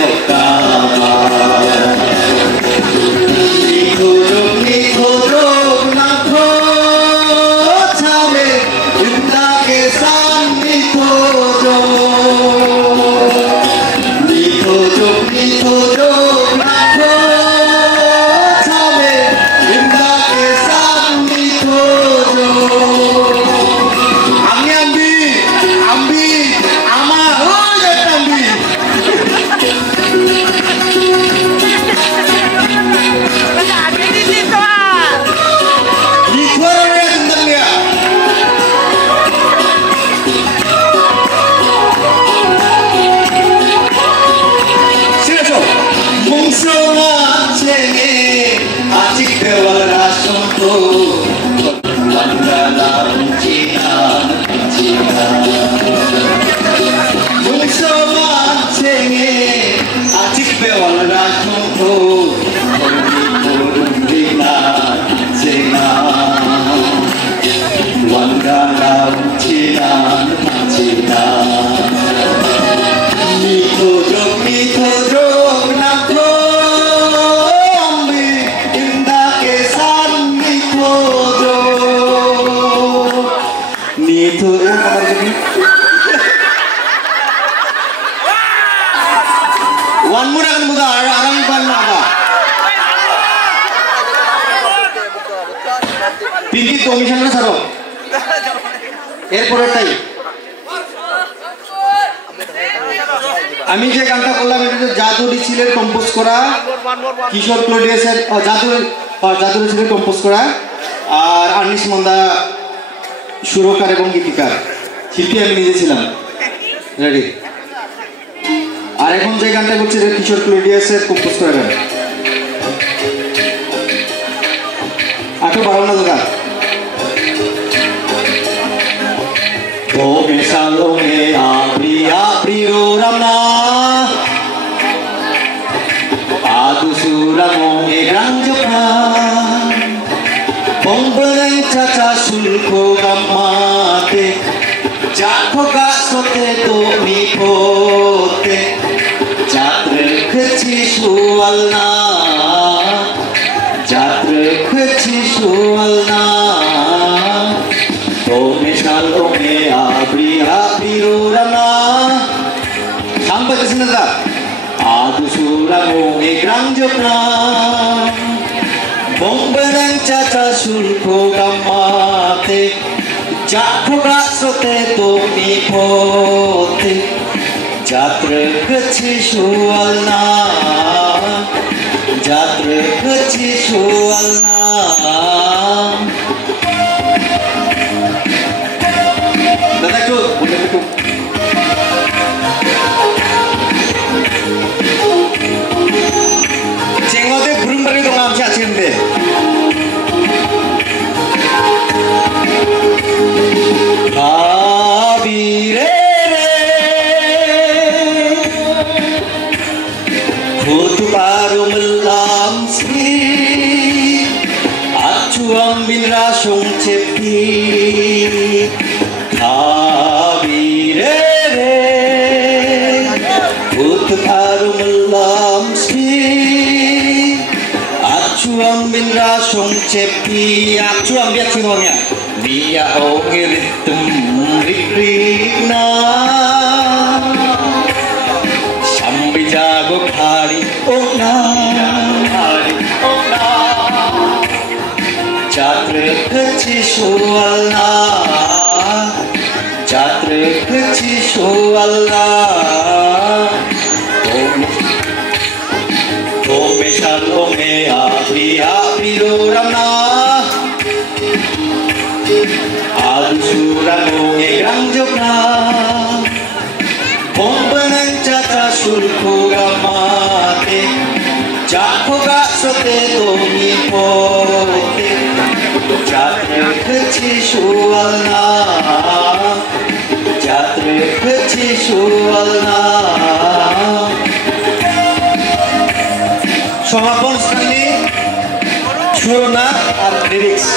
আমি যে গানটা করলাম এটা জাদু রিচিলের কম্পোজ করা, কিশোর ক্লোডিয়াসের জাদু রিচিলের কম্পোজ করা, আর আর্নিস মন্দা সুরকার এবং গীতিকার, শিল্পী আমি নিজে ছিলাম। রেডি? আর এখন যে গানটা করছি এটা কিশোর ক্লোডিয়াসের কম্পোজ করা গান। আটো বাড়াও না দাদা। Come salome apri apriro ramna Adu suramo e granjopna Bombereng caca sulko gamate Jakho gasote to mipote Jatre keci sualna Jatre keci sualna Come salome apri apriro ramna Sampai ke sini tak? Adu suramo e granjopna Bombereng caca sulko gamate Jakho gasote to mipote Jatre keci sualna Jatre keci sualna Dadah ikut, boleh ikut. Cengotnya burung beri dong ngamsi acin deh. Abire Kutu baru melamsi Acuang bin rasung cepi Abire Kutu baru melamsi Acuang bin rasung cepi Acuang dia cingolnya Dia ongiritum rikrikna Sambil jago hari okna Jatre keci sualna Jatre keci sualna Tome shalome apri apriro ramna Adu suramo e granjopna Bombeneng caca sulko gamate Jakho gasote to mipote Jatre keci sualna Jatre keci sualna Samapan sekali Surona আর lyrics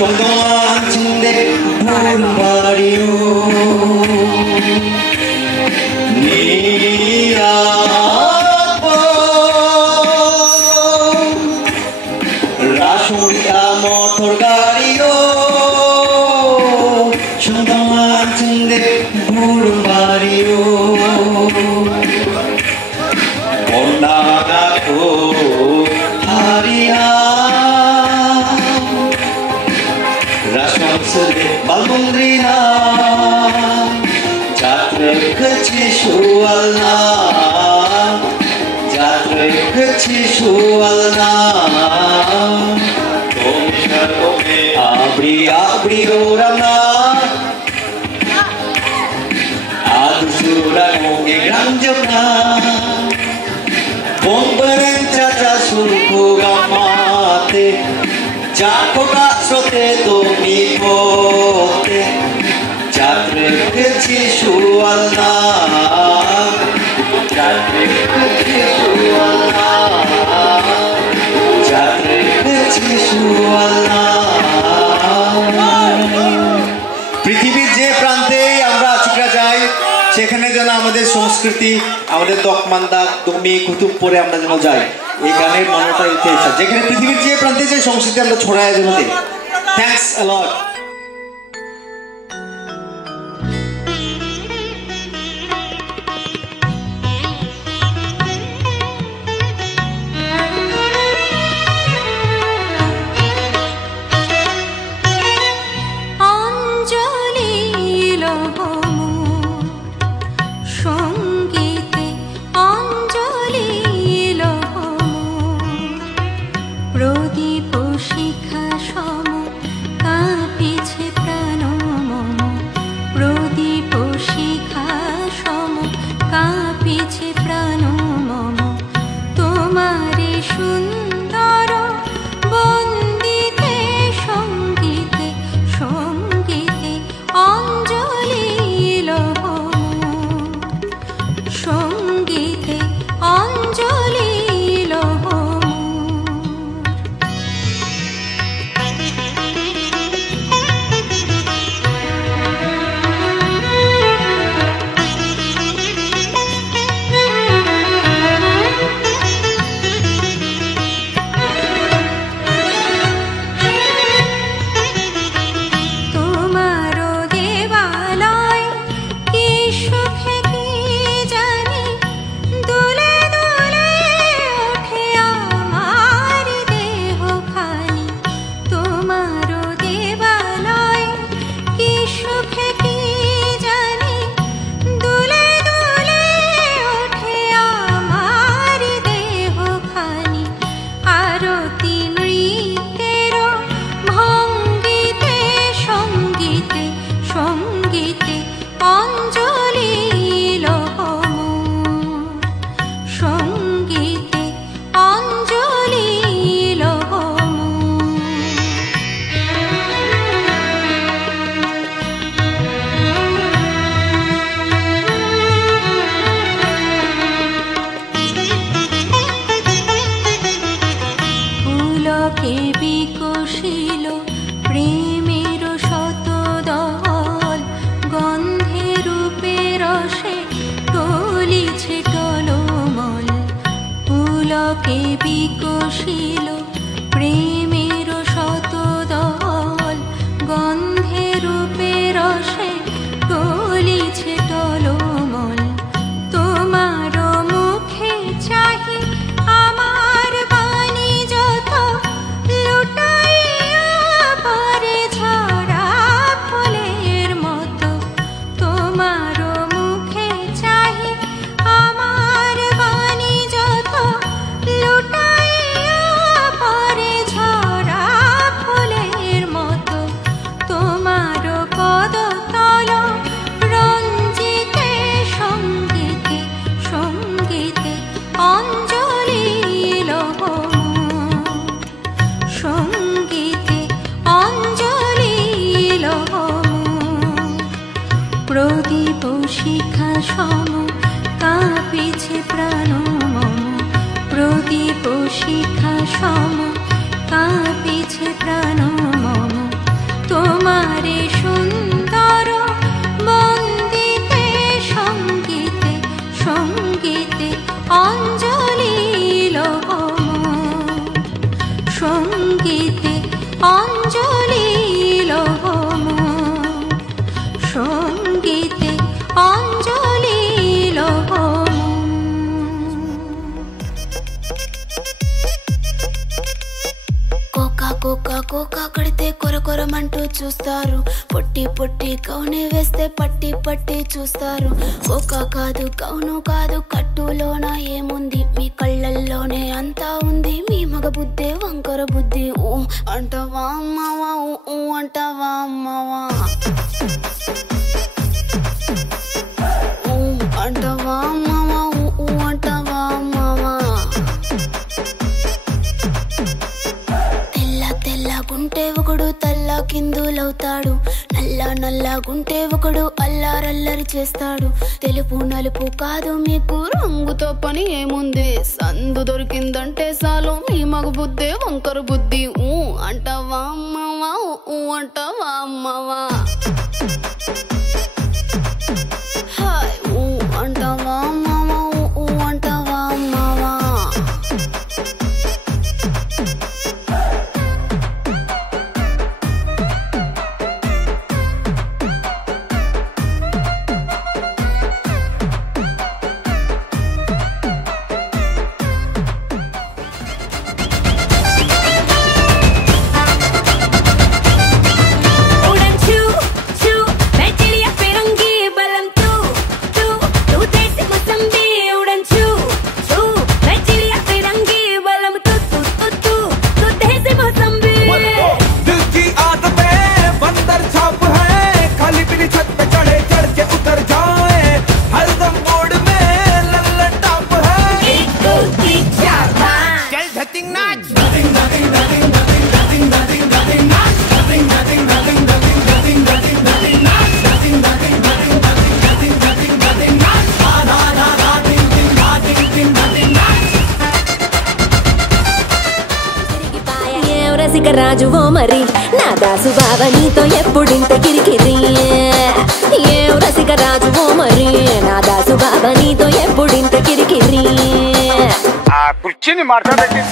정동안 침대 부른바리요 니 아빠 라쇼리아 모tor가리요 정동안 침대 부른바리요 못 나가고 하리야 Rashamsale Balmundrina Jatre kachi shualna Jatre kachi shualna Tomisha tome abri abri orana Adusura nge granjapna Bombaren chacha sulku gamate Jakoda srote তুমি পথে যাত্রে গেছি সুয়াল্লা যাত্রে গেছি সুয়াল্লা যাত্রে গেছি সুয়াল্লা পৃথিবীর যে প্রান্তে আমরা আচিকরা যাই সেখানে যেন আমাদের সংস্কৃতি আমাদের তকমান্দা দমি কুতুব পরে আমরা যেন যাই এই গানের মানবতা ইতিহাস যেখানে পৃথিবীর যে প্রান্তে যে সংস্কৃতি আমরা ছড়ায় যেন দিই Thanks a lot. শিখা সম কাঁপিছে প্রাণ মম పోతే కొరకొరమంటూ చూస్తారు. పొట్టి పొట్టి కౌని వేస్తే పట్టి పట్టి చూస్తారు. ఒక కాదు కౌను కాదు కట్టులోన ఏముంది, మీ కళ్ళల్లోనే అంతా ఉంది. మీ మగ బుద్ధే వంకర బుద్ధి. ఊ అంటవా అమ్మవా, ఊ అంటవా అమ్మవా, ఊ అంటవా అమ్మవా, ఊ అంటవా అమ్మవా. తెల్ల తెల్లగుంటే ఒకడు తల్ల కిందులవుతాడు, నల్ల నల్లగుంటే ఒకడు అల్లారల్లరి చేస్తాడు. తెలుపు నలుపు కాదు మీకు రంగుతో పని ఏముంది, సందు దొరికిందంటే చాలు మీ మగ బుద్ధే వంకర బుద్ధి. ఊ అంటవా అమ్మవా, ఊ అంటవా అమ్మవా, హాయ్ ఊ అంటవా అమ్మవా, ఊ అంటవా అమ్మవా. రాజువో మరి నా దాసు బావ నీతో ఎప్పుడింత కిరికిరి. ఏం రసిక రాజువో మరి నా దాసు బావ నీతో ఎప్పుడింత కిరికిరి. కుర్చీని మార్చబెట్టి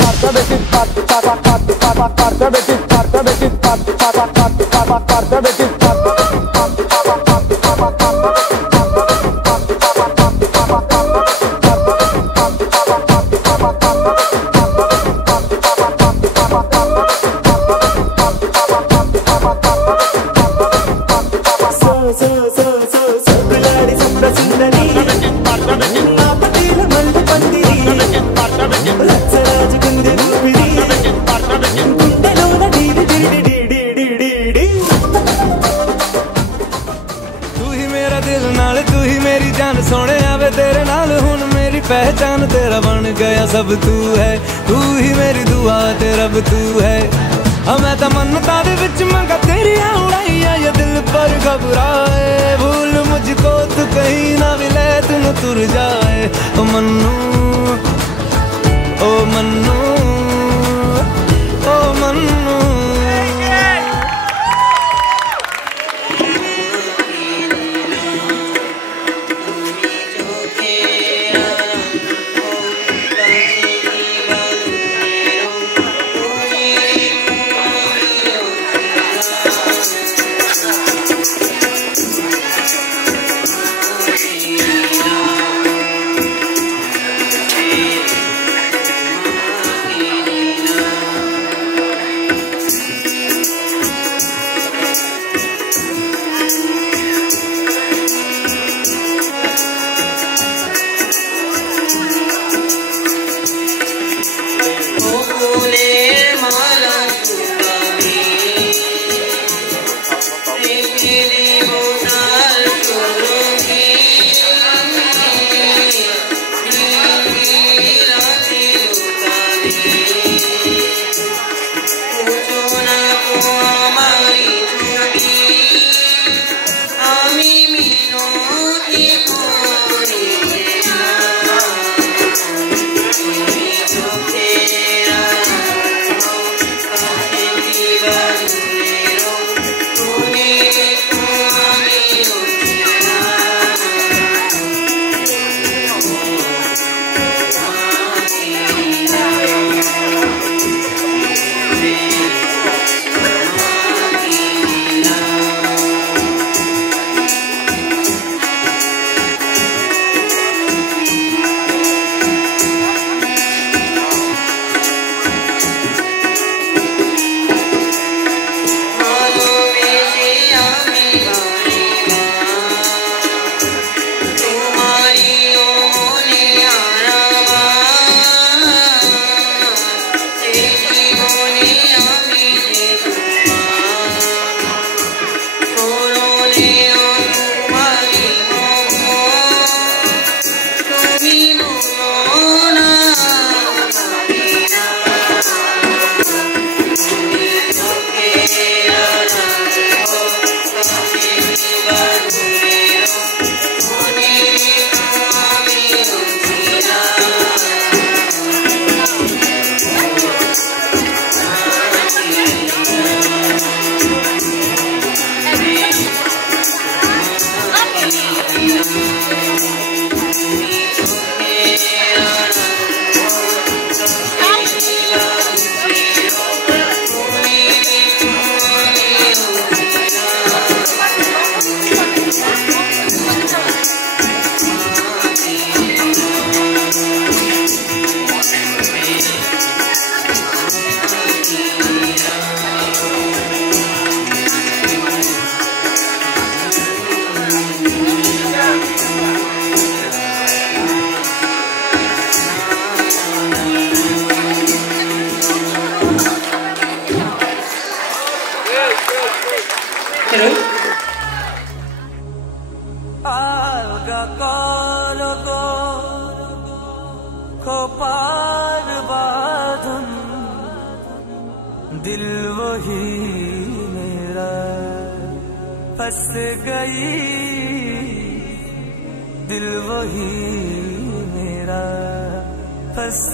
पहचान तेरा बन गया सब तू है, तू ही मेरी दुआ ते रब तू है। मैं तमन्नता दे विच मंगा तेरी उड़ाइया, ये दिल पर घबराए भूल मुझको तू कहीं ना मिले तुम तुर जाए। ओ मन्नू ओ मन्नू ओ मन्नू। आगा कालो को पार बाधन दिल वही मेरा फंस गई दिल वही मेरा फंस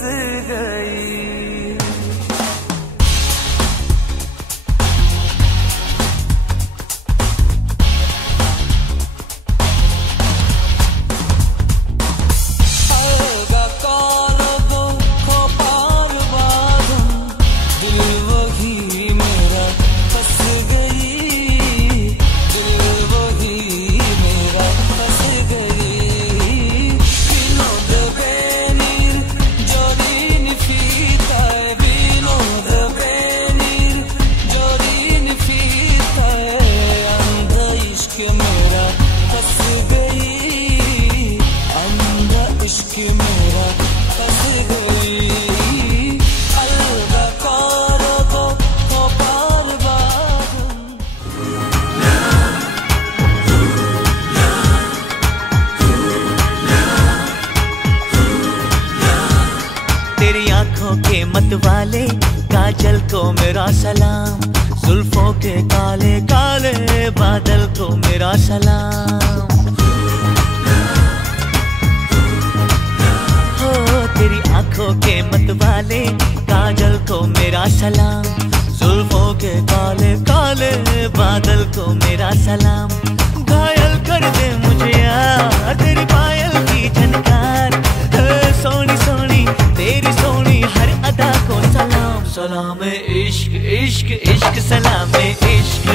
गई वाले काजल को मेरा सलाम जुल्फों के काले काले बादल को मेरा सलाम हो तेरी आंखों के मत वाले काजल को मेरा सलाम जुल्फों के काले काले बादल को मेरा सलाम घायल कर दे मुझे यार तेरी पायल की झनकार सोनी सोनी तेरी सोनी हर अदा को सलाम सलाम इश्क इश्क इश्क सलाम इश्क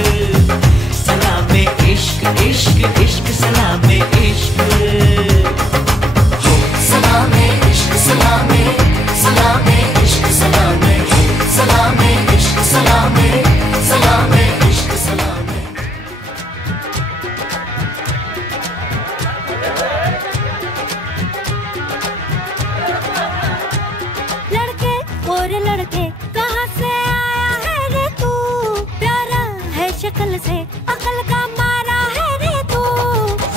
सलाम इश्क इश्क इश्क सलाम इश्क सलाम इश्क सलाम सलाम इश्क सलाम सलाम इश्क सलाम सलाम इश्क सलाम और लड़के कहाँ से आया है रे तू प्यारा है शक्ल से अकल का मारा है रे तू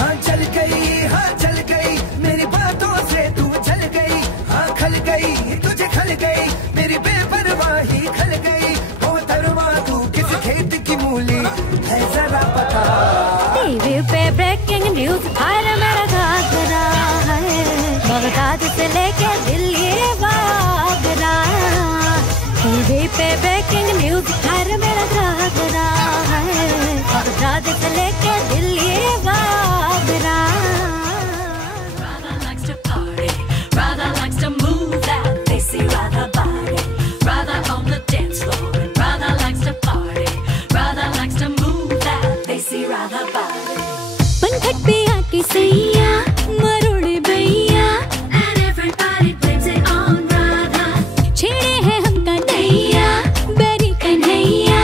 हाँ चल गई मेरी बातों से तू जल गई हाँ खल गई तुझे खल गई मेरी बेपरवाही खल गई वो तरवा तू किस खेत की मूली है जरा पता टीवी पे ब्रेकिंग न्यूज हर मेरा घाघरा है बगदाद से लेके दिल्ली आगरा टीवी पे ब्रेकिंग न्यूज हर मेरा घाघरा है बगदाद से लेके Delhi Agra Radha likes to party, Radha likes to move that lacy Radha body, Radha on the dance floor, and Radha likes to party, Radha likes to move that lacy Radha body. पंखट पे आके सैया मरोड़े भैया And everybody blames it on Radha. छेड़े हैं हमका नैया बेरी Kanhaiya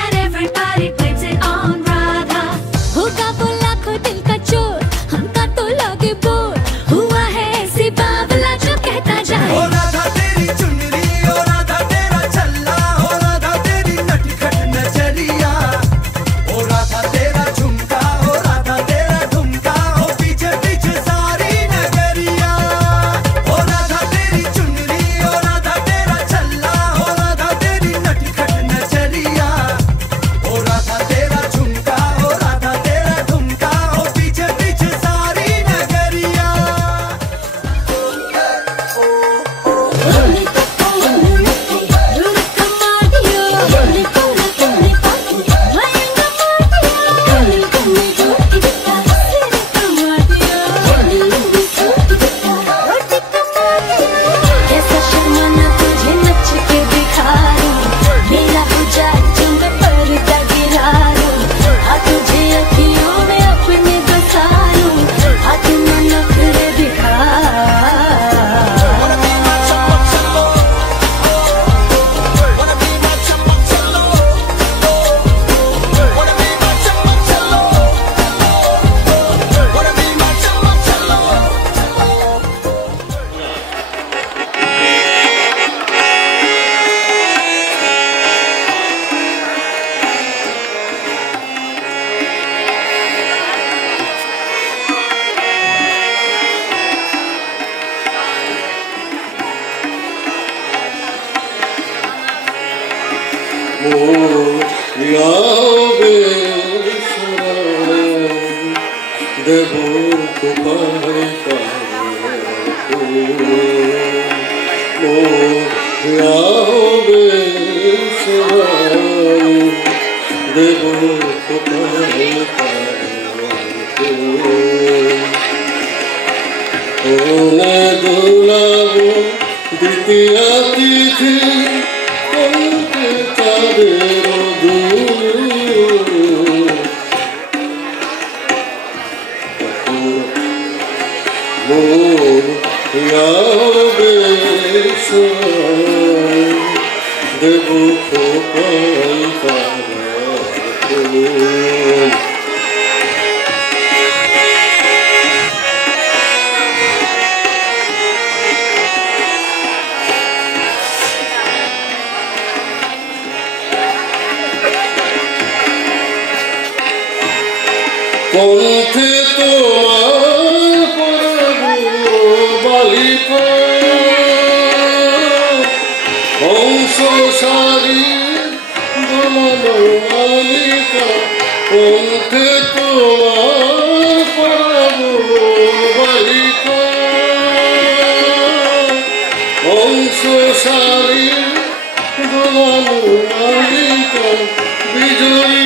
And everybody blames it on Radha. होगा वो लाखों दिल का चोर हमका तो लगे बोर हुआ है ऐसी बावला जो कहता जाए ओ राधा तेरी चुनरी ओ राधा तेरा चल्ला ओ राधा तेरी नटखट नजरिया ओ राधा तेरा झुमका ओ राधा तेरा ठुमका ओ पीछे কণ্ঠে তোমার পরাবো বালিকা হংস সারি দোলানো মালিকা কণ্ঠে তোমার পরাবো বালিকা হংস সারি দোলানো মালিকা বিজয়ী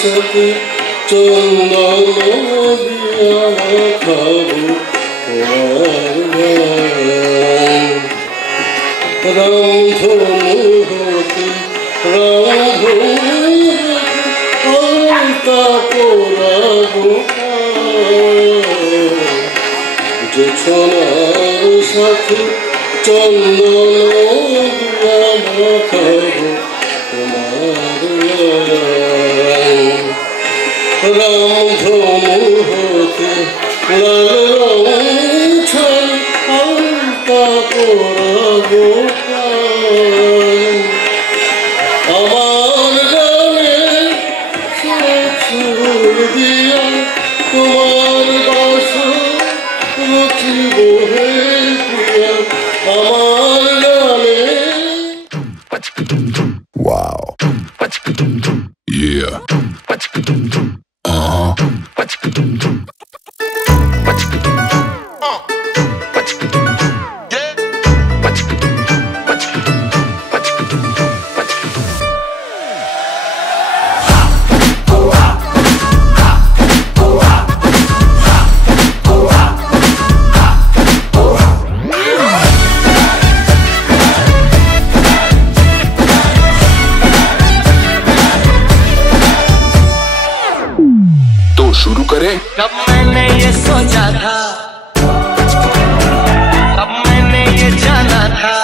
সাথে চন্দন দিয়া খাবো রামধনু হতে রামধনু আলতা পোড়াবো যে ছনার সাথে চন্দন দিয়া খাবো রামধনু হতে লাল ছল আলতা পোড়াবো আমার গানে সুর দিয়া তোমার বাস রচিব হে প্রিয়া আমার গানে Wow. Yeah. शुरू करें। कब मैंने ये सोचा था, कब मैंने ये जाना था,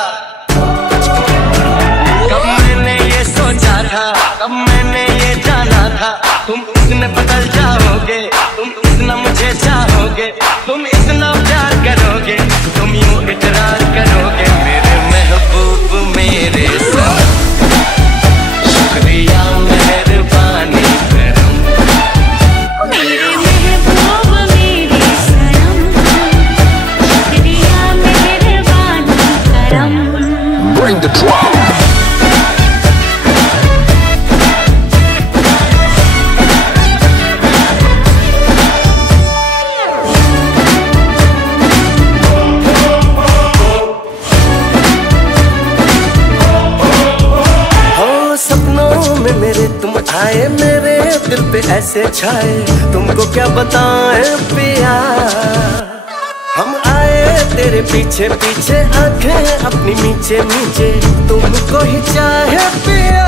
कब मैंने ये सोचा था, कब मैंने ये जाना था। तुम इतने बदल जाओगे, तुम इतना मुझे चाहोगे, तुम इतना प्यार करोगे, तुम यूं इकरार करोगे मेरे महबूब मेरे साथ। शुक्रिया मेहरबानी Bring the drum. सपनों में मेरे तुम आए, मेरे दिल पे ऐसे छाए, तुमको क्या बताएं पिया। हम आए तेरे पीछे पीछे, आंखें अपनी नीचे नीचे, तुमको ही चाहे पिया।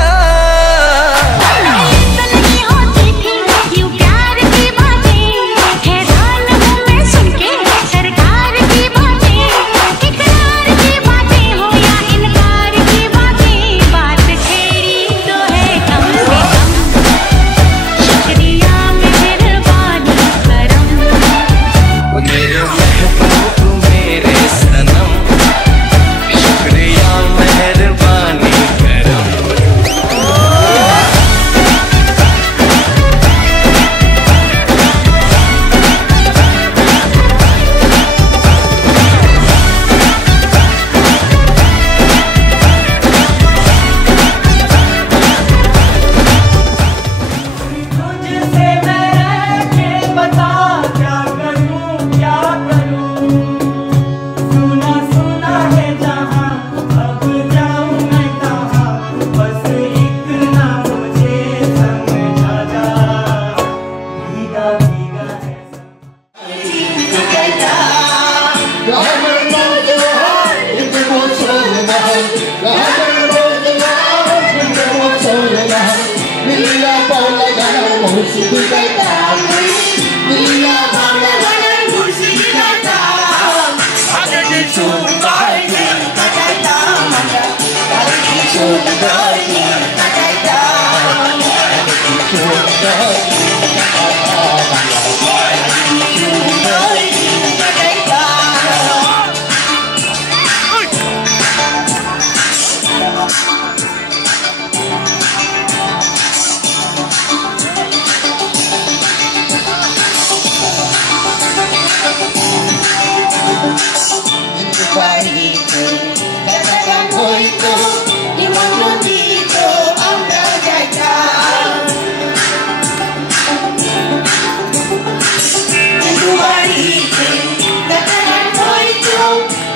শুধু গাইতাম দুনিয়া বাংলা গানের মুর্শিদি গাইতাম আগে কি সুন্দর দিন কাটাইতাম আমরা আগে কি সুন্দর দিন কাটাইতাম আগে কি সুন্দর দিন কাটাইতাম আগে কি সুন্দর দিন কাটাইতাম বাড়িতে দেখা গান হইতো নিমন্ত্রণ দিত আমরা যাইতাম কিন্তু বাড়িতে দেখা গান হইতো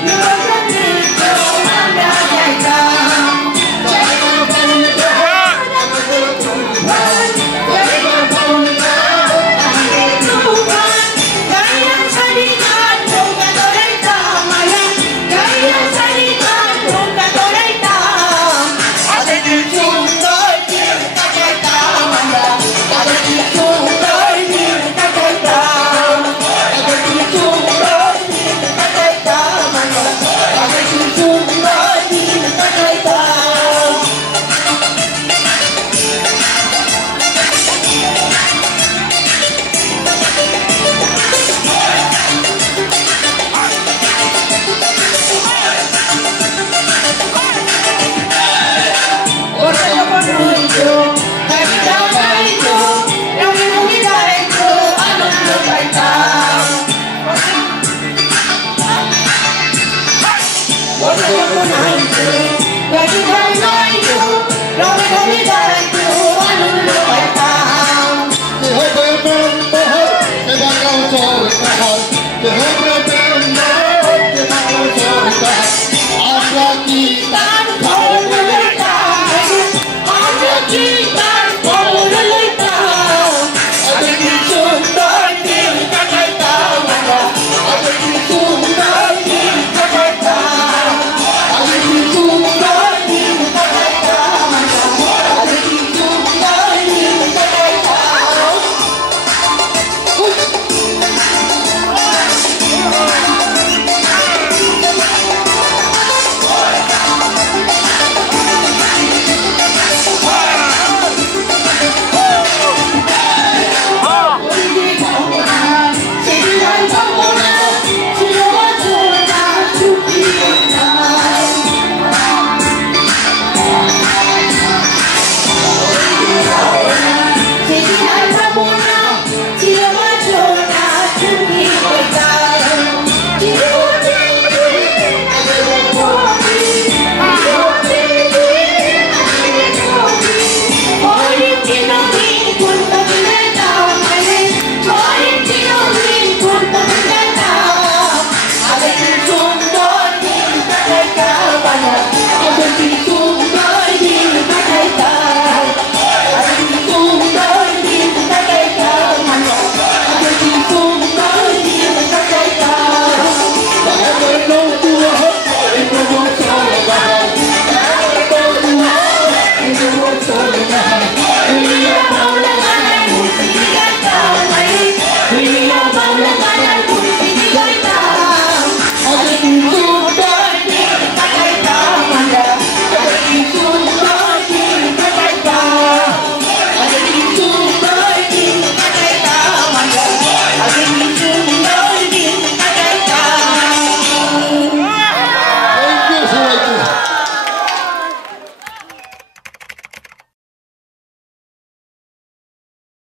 নিমন্ত্রণ দিত আমরা যাইতাম What